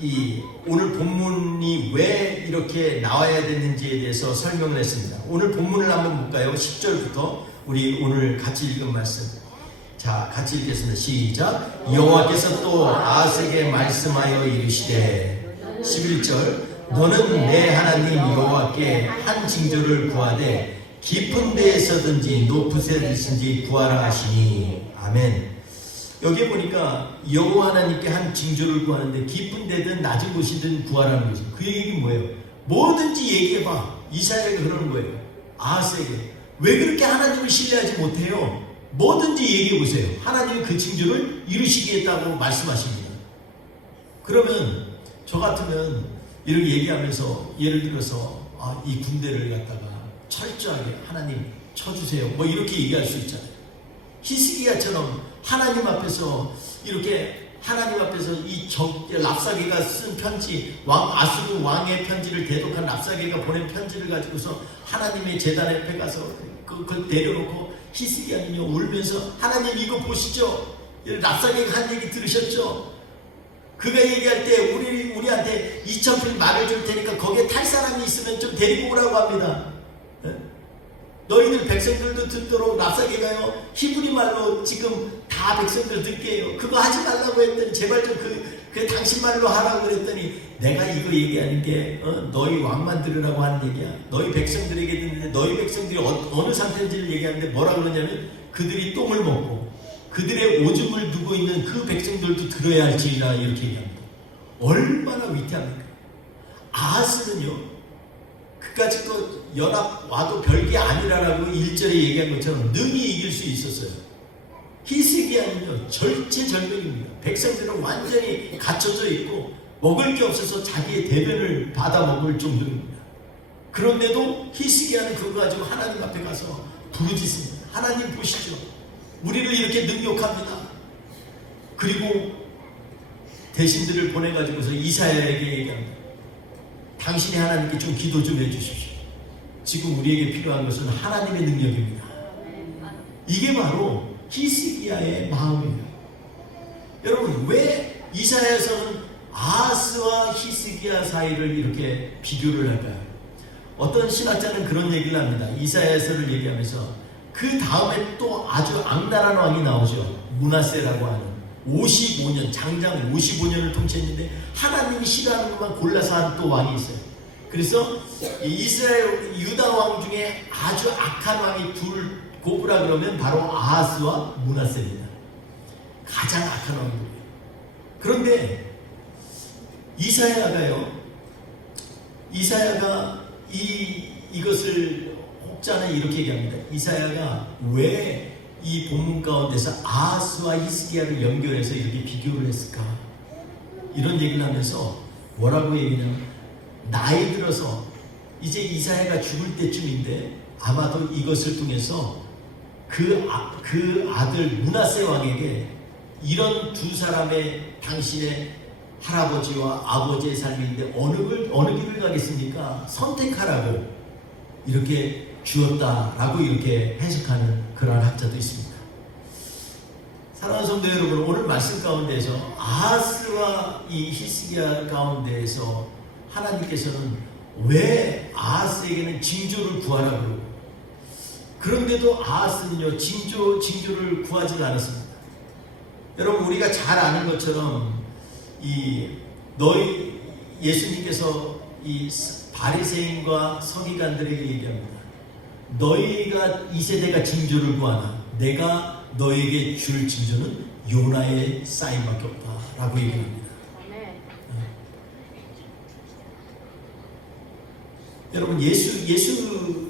이 오늘 본문이 왜 이렇게 나와야 됐는지에 대해서 설명을 했습니다. 오늘 본문을 한번 볼까요? 10절부터 우리 오늘 같이 읽은 말씀. 자, 같이 읽겠습니다. 시작. 여호와께서 또 아하스에게 말씀하여 이르시되 11절 너는 내 하나님 여호와께 한 징조를 구하되 깊은 데에서든지 높은 데서든지 구하라 하시니 아멘. 여기 보니까 여호와 하나님께 한 징조를 구하는데 깊은 데든 낮은 곳이든 구하라는 거죠. 그 얘기는 뭐예요? 뭐든지 얘기해봐. 이사야가 그러는 거예요. 아하스에게 왜 그렇게 하나님을 신뢰하지 못해요? 뭐든지 얘기해보세요. 하나님이 그 징조를 이루시겠다고 말씀하십니다. 그러면 저 같으면 이렇게 얘기하면서 예를 들어서 이 군대를 갖다가 철저하게 하나님 쳐주세요 뭐 이렇게 얘기할 수 있잖아요. 히스기야처럼 하나님 앞에서 이렇게 하나님 앞에서 이 랍사게가 쓴 편지 아수르 왕의 편지를 대독한 랍사게가 보낸 편지를 가지고서 하나님의 제단 앞에 가서 그걸 내려놓고 히스기야는요 울면서 하나님 이거 보시죠. 랍사게가 한 얘기 들으셨죠? 그가 얘기할 때 우리한테 2,000필 말을 줄 테니까 거기에 탈 사람이 있으면 좀 데리고 오라고 합니다. 너희들 백성들도 듣도록 랍사게가요 히브리 말로 지금 다 백성들 듣게 해요. 그거 하지 말라고 했더니 제발 좀 그 당신 말로 하라고 그랬더니 내가 이거 얘기하는 게 너희 왕만 들으라고 하는 얘기야. 너희 백성들에게 듣는데 너희 백성들이 어느 상태인지를 얘기하는데 뭐라 그러냐면 그들이 똥을 먹고 그들의 오줌을 두고 있는 그 백성들도 들어야 할지라 이렇게 얘기합니다. 얼마나 위태합니까? 아하스는요, 그까짓 거 연합 와도 별게 아니라라고 1절에 얘기한 것처럼 능히 이길 수 있었어요. 히스기야는요 절체절명입니다. 백성들은 완전히 갇혀져 있고 먹을 게 없어서 자기의 대변을 받아 먹을 정도입니다. 그런데도 히스기야는 그거 가지고 하나님 앞에 가서 부르짖습니다. 하나님 보시죠, 우리를 이렇게 능욕합니다. 그리고 대신들을 보내가지고서 이사야에게 얘기합니다. 당신이 하나님께 좀 기도 좀 해주십시오. 지금 우리에게 필요한 것은 하나님의 능력입니다. 이게 바로 히스기야의 마음이에요. 여러분, 왜 이사야서는 아하스와 히스기야 사이를 이렇게 비교를 할까요? 어떤 신학자는 그런 얘기를 합니다. 이사야서를 얘기하면서 그 다음에 또 아주 악랄한 왕이 나오죠. 므낫세라고 하는 55년, 장장 55년을 통치했는데 하나님이 싫어하는 것만 골라서 한 또 왕이 있어요. 그래서 이스라엘 유다 왕 중에 아주 악한 왕이 둘 꼽으라 그러면 바로 아하스와 므낫세입니다. 가장 악한 왕들이에요. 그런데 이사야가 이것을 혹자는 이렇게 얘기합니다. 이사야가 왜 이 본문 가운데서 아하스와 히스기야를 연결해서 이렇게 비교를 했을까? 이런 얘기를 하면서 뭐라고 얘기냐면, 나이 들어서 이제 이사야가 죽을 때쯤인데 아마도 이것을 통해서 그 아들 므낫세 왕에게 이런 두 사람의 당신의 할아버지와 아버지의 삶인데 어느 길을 가겠습니까? 선택하라고 이렇게 주었다라고 이렇게 해석하는 그러한 학자도 있습니다. 사랑하는 성도 여러분, 오늘 말씀 가운데에서 아하스와 이 히스기야 가운데에서 하나님께서는 왜 아하스에게는 징조를 구하라고 그러고, 그런데도 아하스는요 징조를 구하지 않았습니다. 여러분, 우리가 잘 아는 것처럼 예수님께서 이 바리새인과 서기관들에게 얘기합니다. 너희가 이 세대가 징조를 구하나 내가 너희에게 줄 징조는 요나의 사인밖에 없다라고 얘기합니다. 여러분,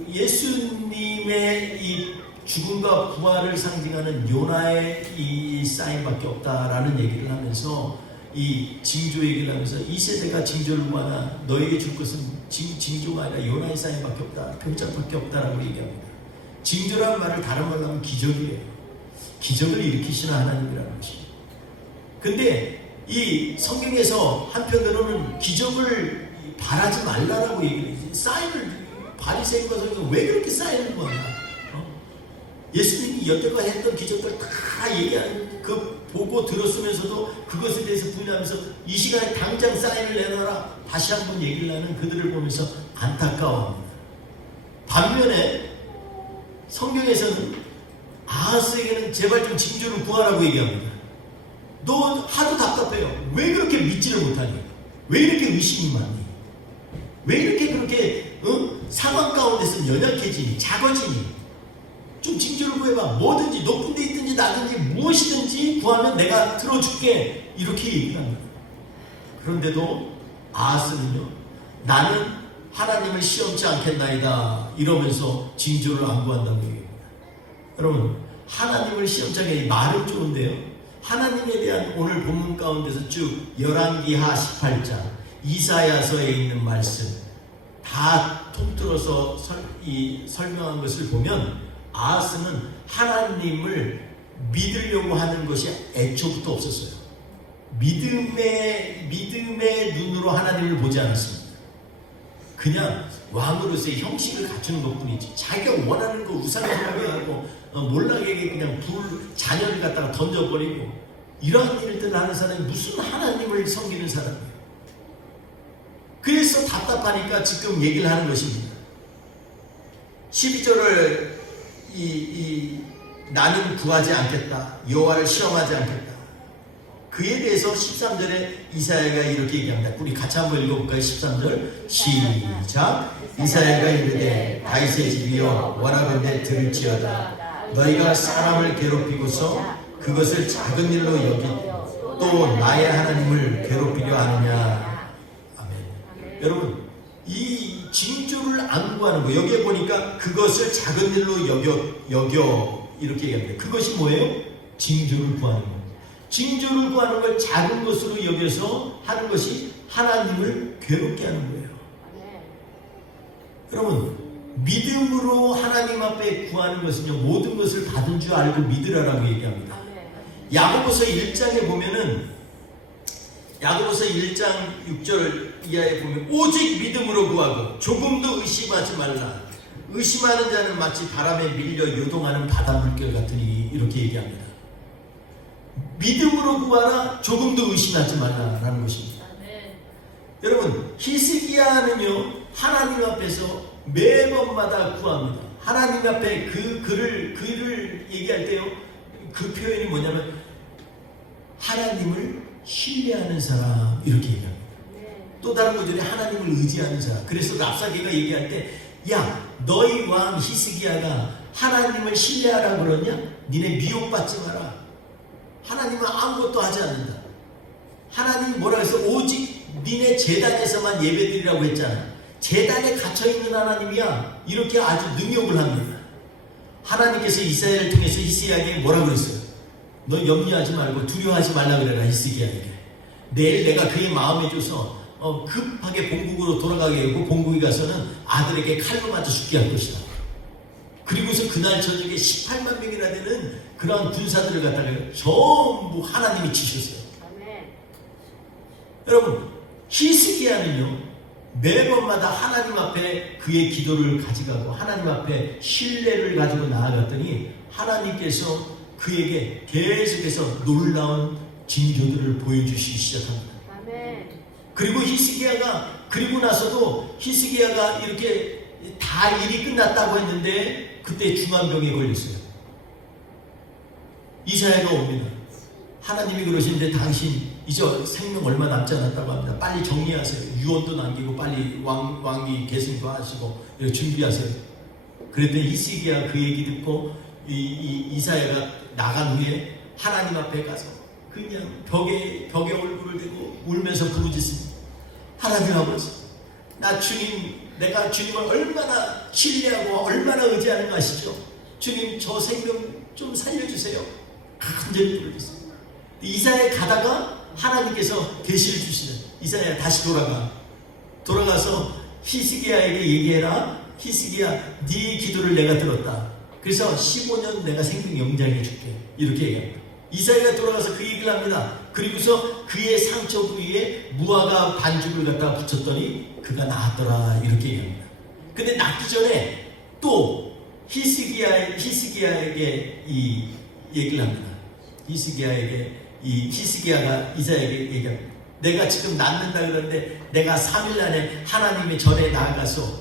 예수님의 이 죽음과 부활을 상징하는 요나의 이 사인밖에 없다라는 얘기를 하면서 이 징조 얘기를 하면서 이 세대가 징조를 구하나 너에게 줄 것은 징조가 아니라 요나의 사인밖에 없다, 표적밖에 없다라고 얘기합니다. 징조라는 말을 다른 말로 하면 기적이에요. 기적을 일으키시는 하나님이라는 것입니다. 근데 이 성경에서 한편으로는 기적을 바라지 말라라고 얘기를 해요. 사인을 바리새인과 서기관이 왜 그렇게 사인을 구하냐? 예수님이 여태까지 했던 기적들 다 얘기하는 보고 들었으면서도 그것에 대해서 분노하면서 이 시간에 당장 사인을 내놔라 다시 한번 얘기를 하는 그들을 보면서 안타까워합니다. 반면에 성경에서는 아하스에게는 제발 좀 징조를 구하라고 얘기합니다. 너 하도 답답해요. 왜 그렇게 믿지를 못하니? 왜 이렇게 의심이 많니? 왜 이렇게 그렇게 상황 가운데서 연약해지니? 작아지니? 좀 징조를 구해봐. 뭐든지 높은 데 있든지 낮든지 무엇이든지 구하면 내가 들어줄게. 이렇게 얘기를 합니다. 그런데도 아하스는요, 나는 하나님을 시험치 않겠나이다 이러면서 징조를 안 구한다고 얘기합니다. 여러분, 하나님을 시험치 않게, 말은 좋은데요, 하나님에 대한 오늘 본문 가운데서 쭉 열왕기하 18장 이사야서에 있는 말씀 다 통틀어서 설명한 것을 보면 아하스는 하나님을 믿으려고 하는 것이 애초부터 없었어요. 믿음의 눈으로 하나님을 보지 않았습니다. 그냥 왕으로서의 형식을 갖추는 것뿐이지, 자기가 원하는 거 우상숭배하게 하고 몰락에게 그냥 자녀를 갖다가 던져버리고 이러한 일들을 하는 사람이 무슨 하나님을 섬기는 사람이에요. 그래서 답답하니까 지금 얘기를 하는 것입니다. 12절을 나는 구하지 않겠다, 여호와를 시험하지 않겠다. 그에 대해서 13절에 이사야가 이렇게 얘기합니다. 우리 같이 한번 읽어볼까요? 13절 시작. 이사야가 이르되 다윗의 집이여 원하건대 들을지어다. 너희가 사람을 괴롭히고서 그것을 작은 일로 여기고 또 나의 하나님을 괴롭히려 하느냐. 아멘. 여러분, 이 징조를 안 구하는 거, 여기에 보니까 그것을 작은 일로 여겨 이렇게 얘기합니다. 그것이 뭐예요? 징조를 구하는 거. 징조를 구하는 걸 작은 것으로 여겨서 하는 것이 하나님을 괴롭게 하는 거예요. 여러분, 믿음으로 하나님 앞에 구하는 것은요, 모든 것을 받은 줄 알고 믿으라라고 얘기합니다. 야고보서 1장에 보면은, 야고보서 1장 6절 이하에 보면 오직 믿음으로 구하고 조금도 의심하지 말라. 의심하는 자는 마치 바람에 밀려 요동하는 바닷물결 같으니, 이렇게 얘기합니다. 믿음으로 구하라, 조금도 의심하지 말라라는 것입니다. 여러분, 히스기야는요 하나님 앞에서 매번마다 구합니다. 하나님 앞에 그 글을 얘기할 때요, 그 표현이 뭐냐면 하나님을 신뢰하는 사람, 이렇게 얘기합니다. 또 다른 구절에 하나님을 의지하는 사람. 그래서 랍사게가 얘기할 때, 야, 너희 왕 히스기야가 하나님을 신뢰하라 그러냐? 니네 미혹받지 마라. 하나님은 아무것도 하지 않는다. 하나님이 뭐라고 해서 오직 니네 제단에서만 예배드리라고 했잖아. 제단에 갇혀있는 하나님이야. 이렇게 아주 능욕을 합니다. 하나님께서 이스라엘을 통해서 히스기야에게 뭐라고 그랬어요? 너 염려하지 말고 두려워하지 말라 그래라. 히스기야에게 내일 내가 그의 마음에 줘서 급하게 본국으로 돌아가게 하고 본국에 가서는 아들에게 칼로 맞아 죽게 할 것이다. 그리고서 그날 저녁에 18만 명이나 되는 그러한 군사들을 갖다가 전부 하나님이 치셨어요. 여러분, 히스기야는요 매번마다 하나님 앞에 그의 기도를 가져가고 하나님 앞에 신뢰를 가지고 나아갔더니 하나님께서 그에게 계속해서 놀라운 징조들을 보여주시기 시작합니다. 그리고 히스기야가, 그리고 나서도 히스기야가 이렇게 다 일이 끝났다고 했는데 그때 중환병에 걸렸어요. 이사야가 옵니다. 하나님이 그러시는데 당신 이제 생명 얼마 남지 않았다고 합니다. 빨리 정리하세요. 유언도 남기고 빨리 왕위 계승도 하시고 준비하세요. 그랬더니 히스기야 그 얘기 듣고 이사야가 나간 후에 하나님 앞에 가서 그냥 벽에 얼굴을 대고 울면서 부르짖습니다. 하나님 아버지, 나 주님, 내가 주님을 얼마나 신뢰하고 얼마나 의지하는 것이죠. 주님, 저 생명 좀 살려주세요. 간절히 부르짖습니다. 이사야 가다가 하나님께서 계시를 주시는, 이사야 다시 돌아가서 히스기야에게 얘기해라. 히스기야, 네 기도를 내가 들었다. 그래서 15년 내가 생명 영장해 줄게. 이렇게 얘기합니다. 이사야가 돌아가서 그 얘기를 합니다. 그리고서 그의 상처 부위에 무화과 반죽을 갖다가 붙였더니 그가 나았더라. 이렇게 얘기합니다. 근데 낫기 전에 또 히스기야에게 이 얘기를 합니다. 히스기야가 이사야에게 얘기합니다. 내가 지금 낫는다 그러는데 내가 3일 안에 하나님의 전에 나아가서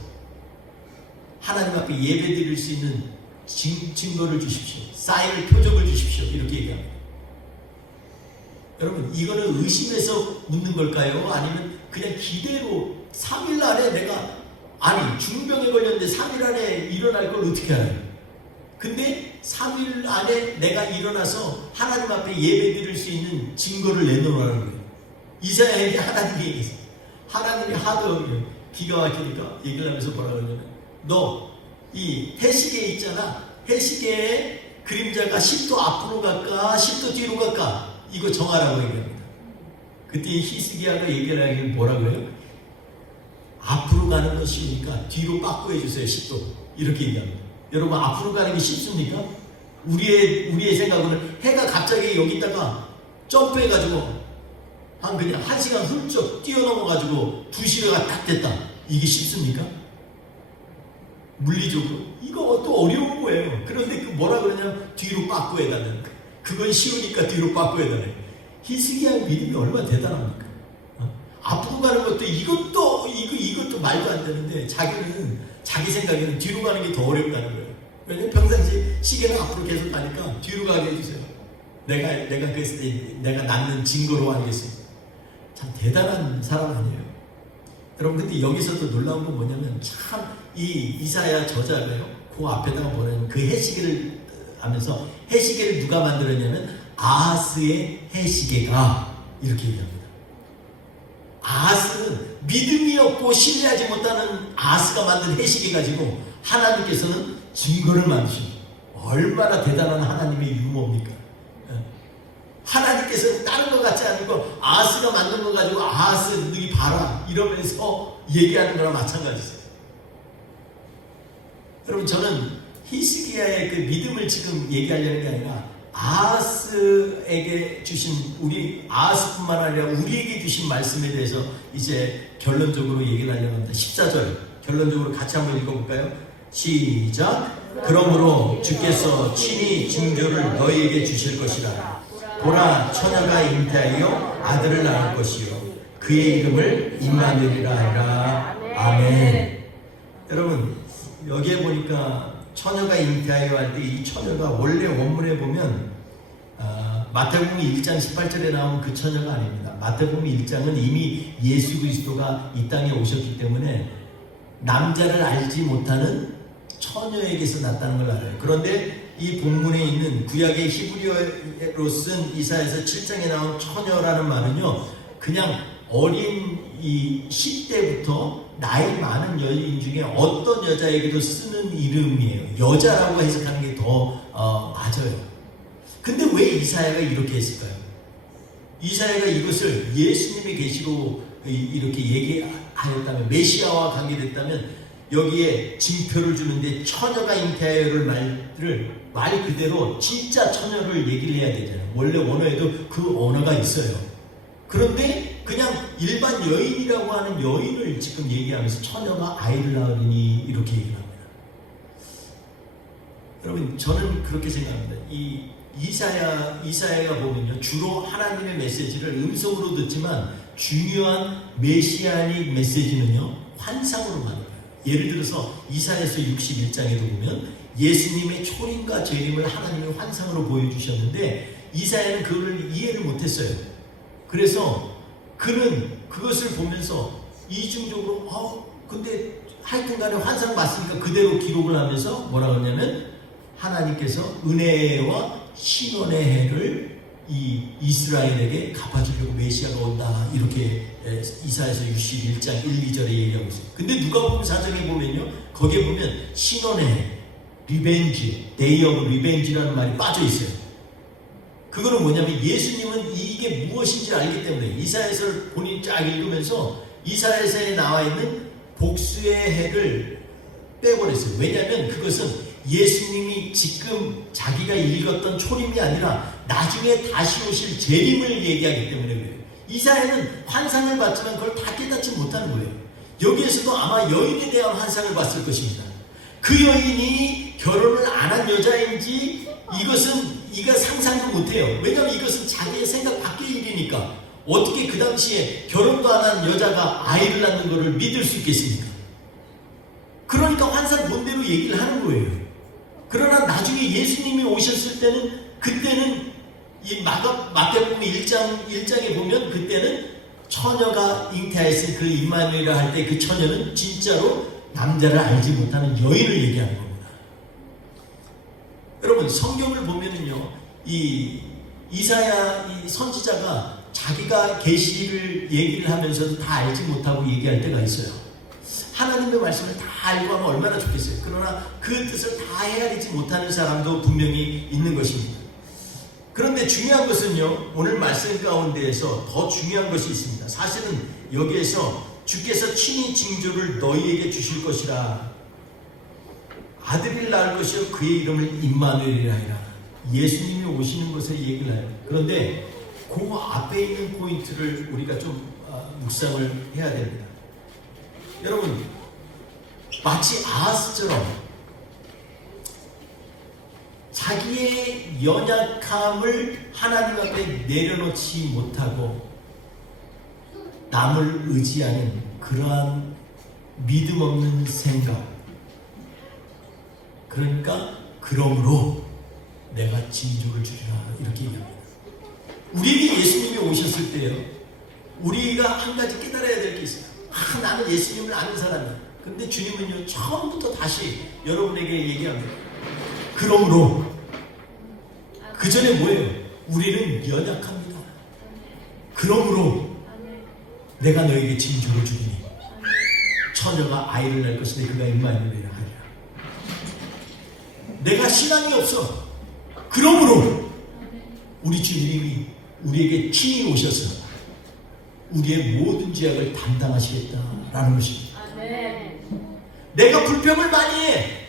하나님 앞에 예배 드릴 수 있는 증거를 주십시오. 쌓일 표적을 주십시오. 이렇게 얘기합니다. 여러분, 이거는 의심해서 묻는 걸까요? 아니면 그냥 기대로 3일 안에 내가, 아니 중병에 걸렸는데 3일 안에 일어날 걸 어떻게 알아요? 근데 3일 안에 내가 일어나서 하나님 앞에 예배 드릴 수 있는 증거를 내놓으라는 거예요. 이사야에게 하나님이 얘기했어요. 하나님이 하도 기가 막히니까 얘기를 하면서 뭐라고 하냐면, 너 이 해시계에 있잖아. 해시계의 그림자가 10도 앞으로 갈까 10도 뒤로 갈까, 이거 정하라고 얘기합니다. 그때 히스기야가 얘기를 하길 뭐라고 해요? 앞으로 가는 건 쉬우니까 뒤로 바꿔 해주세요. 10도. 이렇게 얘기합니다. 여러분, 앞으로 가는 게 쉽습니까? 우리의 생각으로는 해가 갑자기 여기다가 점프해가지고 그냥 1시간 훌쩍 뛰어넘어가지고 2시가 딱 됐다. 이게 쉽습니까? 물리적으로 이거 또 어려운 거예요. 그런데 그 뭐라 그러냐면 뒤로 바꿔해달라는 거예요. 그건 쉬우니까 뒤로 바꿔해달라는 거예요. 히스기야의 믿음이 얼마나 대단합니까? 앞으로 가는 것도 이것도 말도 안 되는데 자기 생각에는 뒤로 가는 게 더 어렵다는 거예요. 왜냐면 평상시 시계는 앞으로 계속 가니까 뒤로 가게 해주세요. 내가 그랬을 때 내가 낳는 증거로 알겠습니다. 참 대단한 사람 아니에요. 여러분, 근데 여기서도 놀라운 건 뭐냐면 참 이 이사야 저자가요, 그 앞에다가 보내는 그 해시계를 하면서, 해시계를 누가 만들었냐면 아하스의 해시계가, 이렇게 얘기합니다. 아하스는 믿음이 없고 신뢰하지 못하는 아하스가 만든 해시계 가지고 하나님께서는 증거를 만드십니다. 얼마나 대단한 하나님의 유머입니까? 하나님께서는 다른 것 같지 않고 아하스가 만든 거 가지고 아하스 너희 봐라 이러면서 얘기하는 거랑 마찬가지세요. 여러분, 저는 히스기야의 그 믿음을 지금 얘기하려는 게 아니라 아하스에게 주신, 우리 아하스뿐만 아니라 우리에게 주신 말씀에 대해서 이제 결론적으로 얘기를 하려고 합니다. 14절 결론적으로 같이 한번 읽어볼까요? 시작. 그러므로 주께서 친히 징조를 너희에게 주실 것이라. 보라, 처녀가 잉태하여 아들을 낳을 것이요 그의 이름을 임마누엘이라 하리라. 아멘. 여러분, 여기에 보니까 처녀가 잉태하여 할 때 이 처녀가 원래 원문에 보면 마태복음 1장 18절에 나온 그 처녀가 아닙니다. 마태복음 1장은 이미 예수 그리스도가 이 땅에 오셨기 때문에 남자를 알지 못하는 처녀에게서 났다는 걸 알아요. 그런데 이 본문에 있는 구약의 히브리어로 쓴 이사야서 7장에 나온 처녀라는 말은요, 그냥 어린 이 10대부터 나이 많은 여인 중에 어떤 여자에게도 쓰는 이름이에요. 여자라고 해석하는 게 더 맞아요. 근데 왜 이사야가 이렇게 했을까요? 이사야가 이것을 예수님의 계시로 이렇게 얘기하였다면, 메시아와 관계됐다면 여기에 징표를 주는데 처녀가 잉태하여를 말 그대로 진짜 처녀를 얘기를 해야 되잖아요. 원래 언어에도 그 언어가 있어요. 그런데 그냥 일반 여인이라고 하는 여인을 지금 얘기하면서 처녀가 아이를 낳으리니 이렇게 얘기합니다. 여러분, 저는 그렇게 생각합니다. 이 이사야가 보면요, 주로 하나님의 메시지를 음성으로 듣지만 중요한 메시아닉 메시지는요, 환상으로 만들어요. 예를 들어서 이사야서 61장에도 보면 예수님의 초림과 재림을 하나님의 환상으로 보여주셨는데 이사야는 그걸 이해를 못했어요. 그래서 그는 그것을 보면서 이중적으로 근데 하여튼간에 환상 맞으니까 그대로 기록을 하면서 뭐라 그러냐면 하나님께서 은혜와 신원의 해를 이 이스라엘에게 갚아주려고 메시아가 온다, 이렇게 이사야서 61장 1, 2절에 얘기하고 있어요. 근데 누가복음 4장에 보면요, 거기에 보면 신원의 해, 리벤지, 데이 오브 리벤지라는 말이 빠져 있어요. 그거는 뭐냐면 예수님은 이게 무엇인지 알기 때문에 이사야서를 본인이 쫙 읽으면서 이사야서에 나와 있는 복수의 해를 빼버렸어요. 왜냐하면 그것은 예수님이 지금 자기가 읽었던 초림이 아니라 나중에 다시 오실 재림을 얘기하기 때문에 그래요. 이사야는 환상을 봤지만 그걸 다 깨닫지 못하는 거예요. 여기에서도 아마 여인에 대한 환상을 봤을 것입니다. 그 여인이 결혼을 안 한 여자인지 이가 상상도 못해요. 왜냐하면 이것은 자기의 생각 밖의 일이니까. 어떻게 그 당시에 결혼도 안 한 여자가 아이를 낳는 것을 믿을 수 있겠습니까? 그러니까 환상 본대로 얘기를 하는 거예요. 그러나 나중에 예수님이 오셨을 때는, 그때는 이 마태복음 1장에 보면 그때는 처녀가 잉태하였을 그 임마누엘이라 할 때 그 처녀는 진짜로 남자를 알지 못하는 여인을 얘기하는 겁니다. 여러분, 성경을 보면은요, 이 이사야 이 선지자가 자기가 계시를 얘기를 하면서도 다 알지 못하고 얘기할 때가 있어요. 하나님의 말씀을 다 알고 하면 얼마나 좋겠어요. 그러나 그 뜻을 다 헤아리지 못하는 사람도 분명히 있는 것입니다. 그런데 중요한 것은요, 오늘 말씀 가운데에서 더 중요한 것이 있습니다. 사실은 여기에서 주께서 친히 징조를 너희에게 주실 것이라, 아들을 낳을 것이요 그의 이름을 임마누엘이라 하리라. 예수님이 오시는 것을 얘기를 해요. 그런데 그 앞에 있는 포인트를 우리가 좀 묵상을 해야 됩니다. 여러분, 마치 아하스처럼 자기의 연약함을 하나님 앞에 내려놓지 못하고 남을 의지하는 그러한 믿음 없는 생각, 그러니까 그러므로 내가 징조를 주리라 이렇게 얘기합니다. 우리에게 예수님이 오셨을 때요, 우리가 한 가지 깨달아야 될 게 있어요. 나는 예수님을 아는 사람이야. 근데 주님은요, 처음부터 다시 여러분에게 얘기합니다. 그러므로 그 전에 뭐예요? 우리는 연약합니다. 그러므로 내가 너에게 징조를 주리니 처녀가 아이를 낳을 것인데 그가 임마누엘이라 하리라. 내가 신앙이 없어. 그러므로 우리 주님이 우리에게 친히 오셔서 우리의 모든 죄악을 담당하시겠다라는 것입니다. 내가 불평을 많이 해.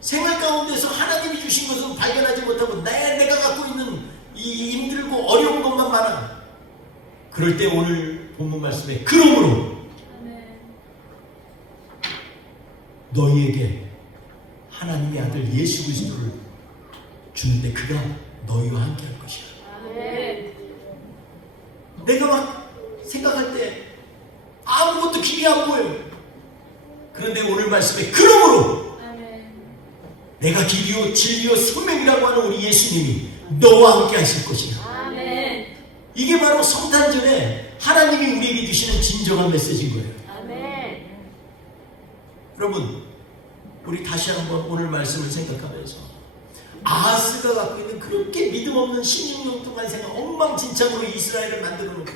생활 가운데서 하나님이 주신 것은 발견하지 못하고 내가 갖고 있는 이 힘들고 어려운 것만 많아. 그럴 때 오늘 본문 말씀에 그러므로 너희에게 하나님의 아들 예수 그리스도를 주는데 그가 너희와 함께 할 것이야. 내가 막 생각할 때 아무것도 길이 안 보여요. 그런데 오늘 말씀에 그러므로 내가 길이요 진리요 생명이라고 하는 우리 예수님이 너와 함께 하실 것이야. 이게 바로 성탄절에 하나님이 우리에게 주시는 진정한 메시지인 거예요. 여러분, 우리 다시 한번 오늘 말씀을 생각하면서 아하스가 갖고 있는 그렇게 믿음 없는 16년 동안 생각 엉망진창으로 이스라엘을 만들어 놓고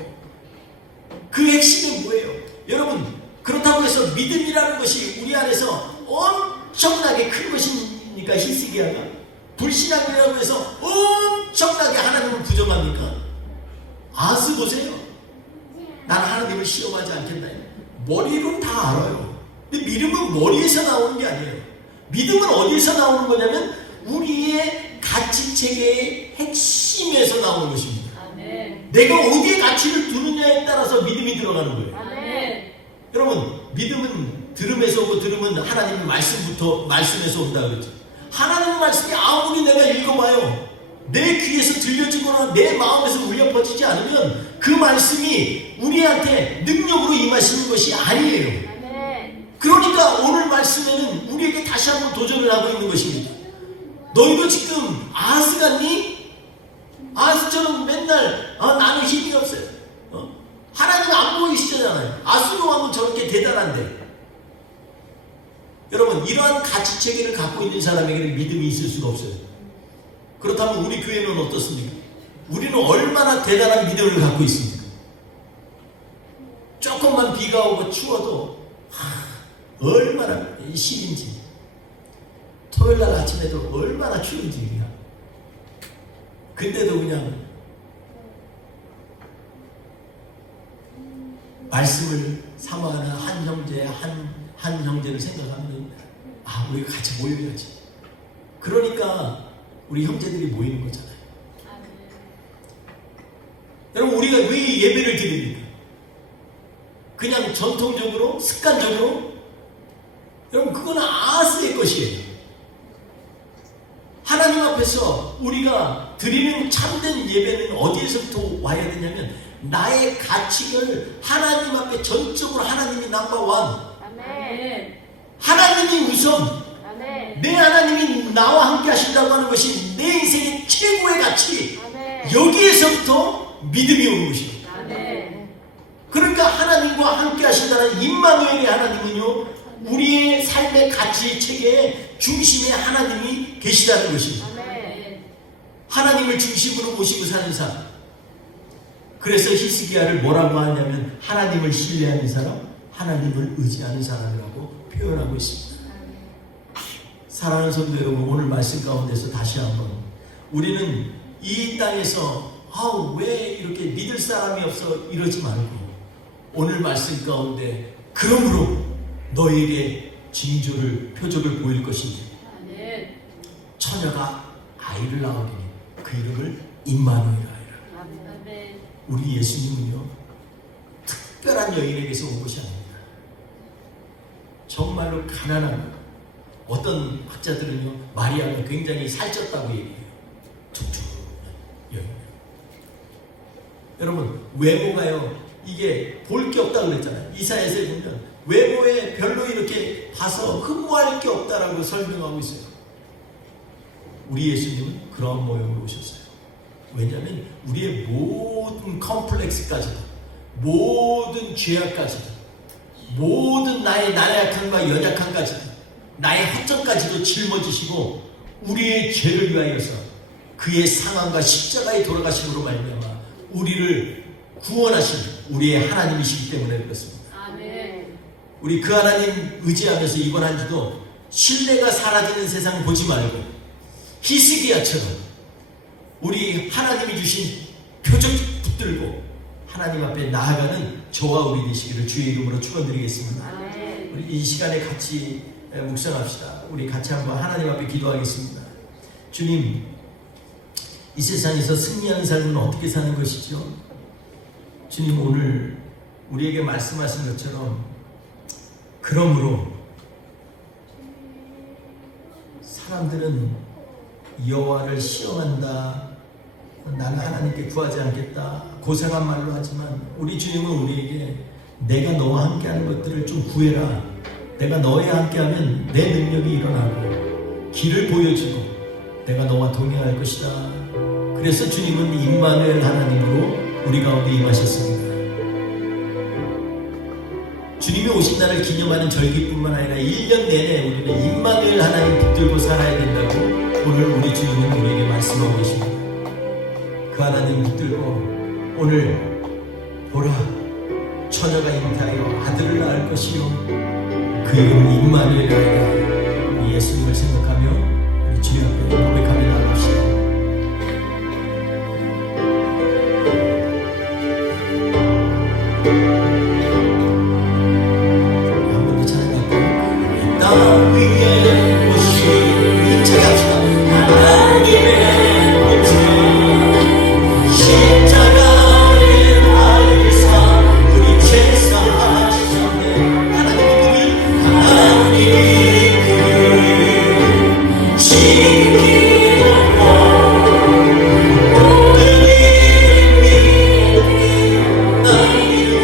그 핵심이 뭐예요? 여러분, 그렇다고 해서 믿음이라는 것이 우리 안에서 엄청나게 큰 것입니까? 히스기야가 불신앙이라고 해서 엄청나게 하나님을 부정합니까? 아하스 보세요. 나는 하나님을 시험하지 않겠다. 머리로 다 알아요. 근데 믿음은 머리에서 나오는 게 아니에요. 믿음은 어디에서 나오는 거냐면 우리의 가치체계의 핵심에서 나오는 것입니다. 내가 어디에 가치를 두느냐에 따라서 믿음이 들어가는 거예요. 여러분, 믿음은 들음에서 오고 들음은 하나님의 말씀에서 온다 그랬죠. 하나님의 말씀이 아무리 내가 읽어봐요, 내 귀에서 들려지거나 내 마음에서 울려 퍼지지 않으면 그 말씀이 우리한테 능력으로 임하시는 것이 아니에요. 그러니까 오늘 말씀에는 우리에게 다시 한번 도전을 하고 있는 것입니다. 너희도 지금 아하스 같니? 아하스처럼 맨날 나는 힘이 없어요. 하나님 안 보이시잖아요. 아수르 왕은 저렇게 대단한데. 여러분, 이러한 가치체계를 갖고 있는 사람에게는 믿음이 있을 수가 없어요. 그렇다면 우리 교회는 어떻습니까? 우리는 얼마나 대단한 믿음을 갖고 있습니까? 조금만 비가 오고 추워도 얼마나 시린지, 토요일날 아침에도 얼마나 추운지 그냥. 근데도 그냥 말씀을 사모하는 한 형제, 한 형제를 생각하면 우리가 같이 모여야지. 그러니까 우리 형제들이 모이는 거잖아요. 여러분, 우리가 왜 예배를 드립니까? 그냥 전통적으로, 습관적으로? 여러분, 그건 아하스의 것이에요. 하나님 앞에서 우리가 드리는 참된 예배는 어디에서부터 와야 되냐면 나의 가치를 하나님 앞에 전적으로 하나님이 넘버원, 하나님이 우선, 내 하나님이 나와 함께 하신다고 하는 것이 내 인생의 최고의 가치, 여기에서부터 믿음이 오는 것이에요. 그러니까 하나님과 함께 하신다는 임마누엘의 하나님은요, 우리의 삶의 가치 체계의 중심에 하나님이 계시다는 것입니다. 하나님을 중심으로 모시고 사는 사람. 그래서 히스기야를 뭐라고 하냐면 하나님을 신뢰하는 사람, 하나님을 의지하는 사람이라고 표현하고 있습니다. 사랑하는 성도 여러분, 오늘 말씀 가운데서 다시 한번 우리는 이 땅에서 왜 이렇게 믿을 사람이 없어 이러지 말고 오늘 말씀 가운데 그러므로 너에게 징조를, 표적을 보일 것인데 처녀가 아이를 낳으리니 그 이름을 임마누엘이라 하리라. 우리 예수님은요, 특별한 여인에게서 온 것이 아닙니다. 정말로 가난한 것. 어떤 학자들은요, 마리아가 굉장히 살쪘다고 얘기해요. 툭툭한 여인. 여러분, 외모가요, 이게 볼 게 없다고 그랬잖아요. 이사야서에 보면 외모에 별로 이렇게 봐서 흠모할 게 없다라고 설명하고 있어요. 우리 예수님은 그런 모형으로 오셨어요. 왜냐하면 우리의 모든 컴플렉스까지도, 모든 죄악까지도, 모든 나의 나약함과 연약함까지도, 나의 허점까지도 짊어지시고 우리의 죄를 위하여서 그의 상함과 십자가의 돌아가심으로 말미암아 우리를 구원하신 우리의 하나님이시기 때문에 그렇습니다. 아멘. 우리 그 하나님 의지하면서 이번 한 주도 신뢰가 사라지는 세상 보지 말고 히스기야처럼 우리 하나님이 주신 표적 붙들고 하나님 앞에 나아가는 저와 우리 되시기를 주의 이름으로 축원드리겠습니다. 아멘. 우리 이 시간에 같이 묵상합시다. 우리 같이 한번 하나님 앞에 기도하겠습니다. 주님, 이 세상에서 승리하는 삶은 어떻게 사는 것이죠? 주님, 오늘 우리에게 말씀하신 것처럼 그러므로 사람들은 여호와를 시험한다, 나는 하나님께 구하지 않겠다, 고상한 말로 하지만 우리 주님은 우리에게 내가 너와 함께하는 것들을 좀 구해라. 내가 너와 함께하면 내 능력이 일어나고 길을 보여주고 내가 너와 동행할 것이다. 그래서 주님은 임마누엘 하나님으로 우리 가운데 임하셨습니다. 주님이 오신 날을 기념하는 절기뿐만 아니라 1년 내내 우리는 임마누엘 하나님 붙들고 살아야 된다고 오늘 우리 주님은 우리에게 말씀하고 계십니다. 그 하나님 붙들고 오늘 보라, 처녀가 잉태하여 아들을 낳을 것이요 그 이름은 임마누엘이라. 우리 예수님을 생각하며 우리 주님 앞에 고백하며 나갑시다. 한 번 더 찬양할까요? 땅 위에 오신 찬양합시다. 하나님의 보좌 십자가의 날에서 우리 죄 사하셨네. 하나님이 그 지키고 모든 이름이 너희를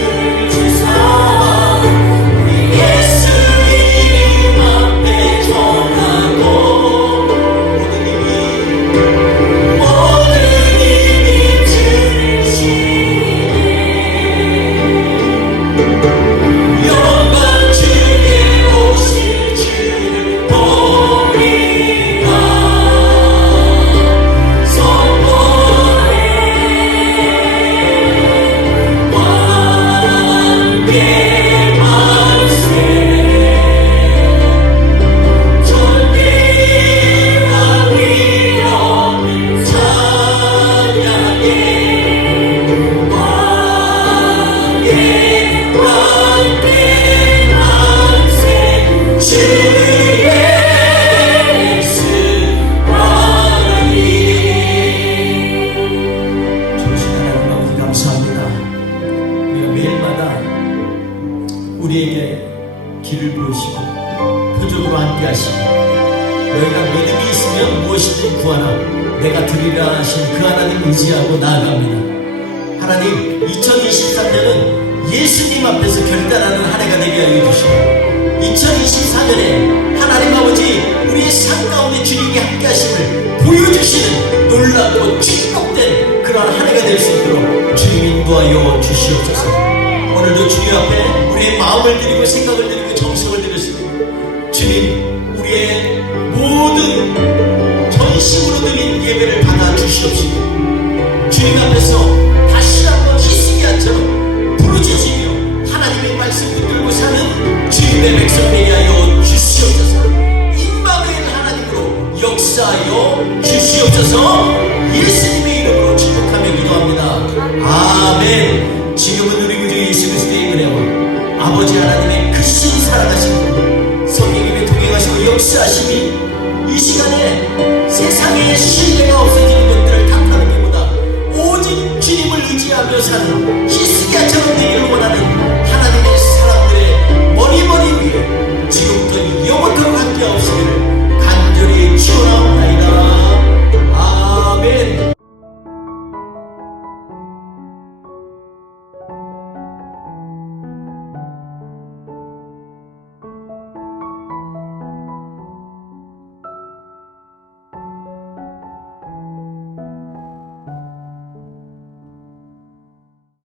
주사 우리 예수님 앞에 전하고 모든 힘이 주시네. 영광 주에 오실 주를 보리라. 선포해 왕께 만세. 존귀와 위엄 찬양해. 왕께 만세. 주의 승하리. 좋으신 하나님 아버지 감사합니다. 우리가 매일마다 우리에게 길을 보시고 표적으로 함께 하시고 너희가 믿음이 있으면 무엇이든 구하라 내가 드리라 하신 그 하나님 의지하고 나아갑니다. 하나님, 2023년은 예수님 앞에서 결단하는 한 해가 되게 하여 주시고 2024년에 하나님 아버지 우리의 삶 가운데 주님이 함께 하심을 보여주시는 놀랍고 축복된 그러한 한 해가 될 수 있도록 주님 인도하여 주시옵소서. 오늘도 주님 앞에 우리의 마음을 드리고 생각을 드리고 정성을 드렸습니다. 주님, 우리의 모든 전심으로 드린 예배를 받아 주시옵시고 주님 앞에서 다시 한번 히스기야처럼 부르짖으며 하나님의 말씀 붙들고 사는 주님의 백성 되게 하여 주시옵소서. 임마누엘 하나님으로 역사하여 주시옵소서. 예수님의 이름으로 축복하며 기도합니다. 아멘. 지금은 우리 구주 예수 그리스도의 은혜와 아버지 하나님의 크신 살아가심과 성령님의 동행하시고 역사하심이 이 시간에 세상에 신뢰가 없어지는 것들을 탓하는 것보다 오직 주님을 의지하며 사는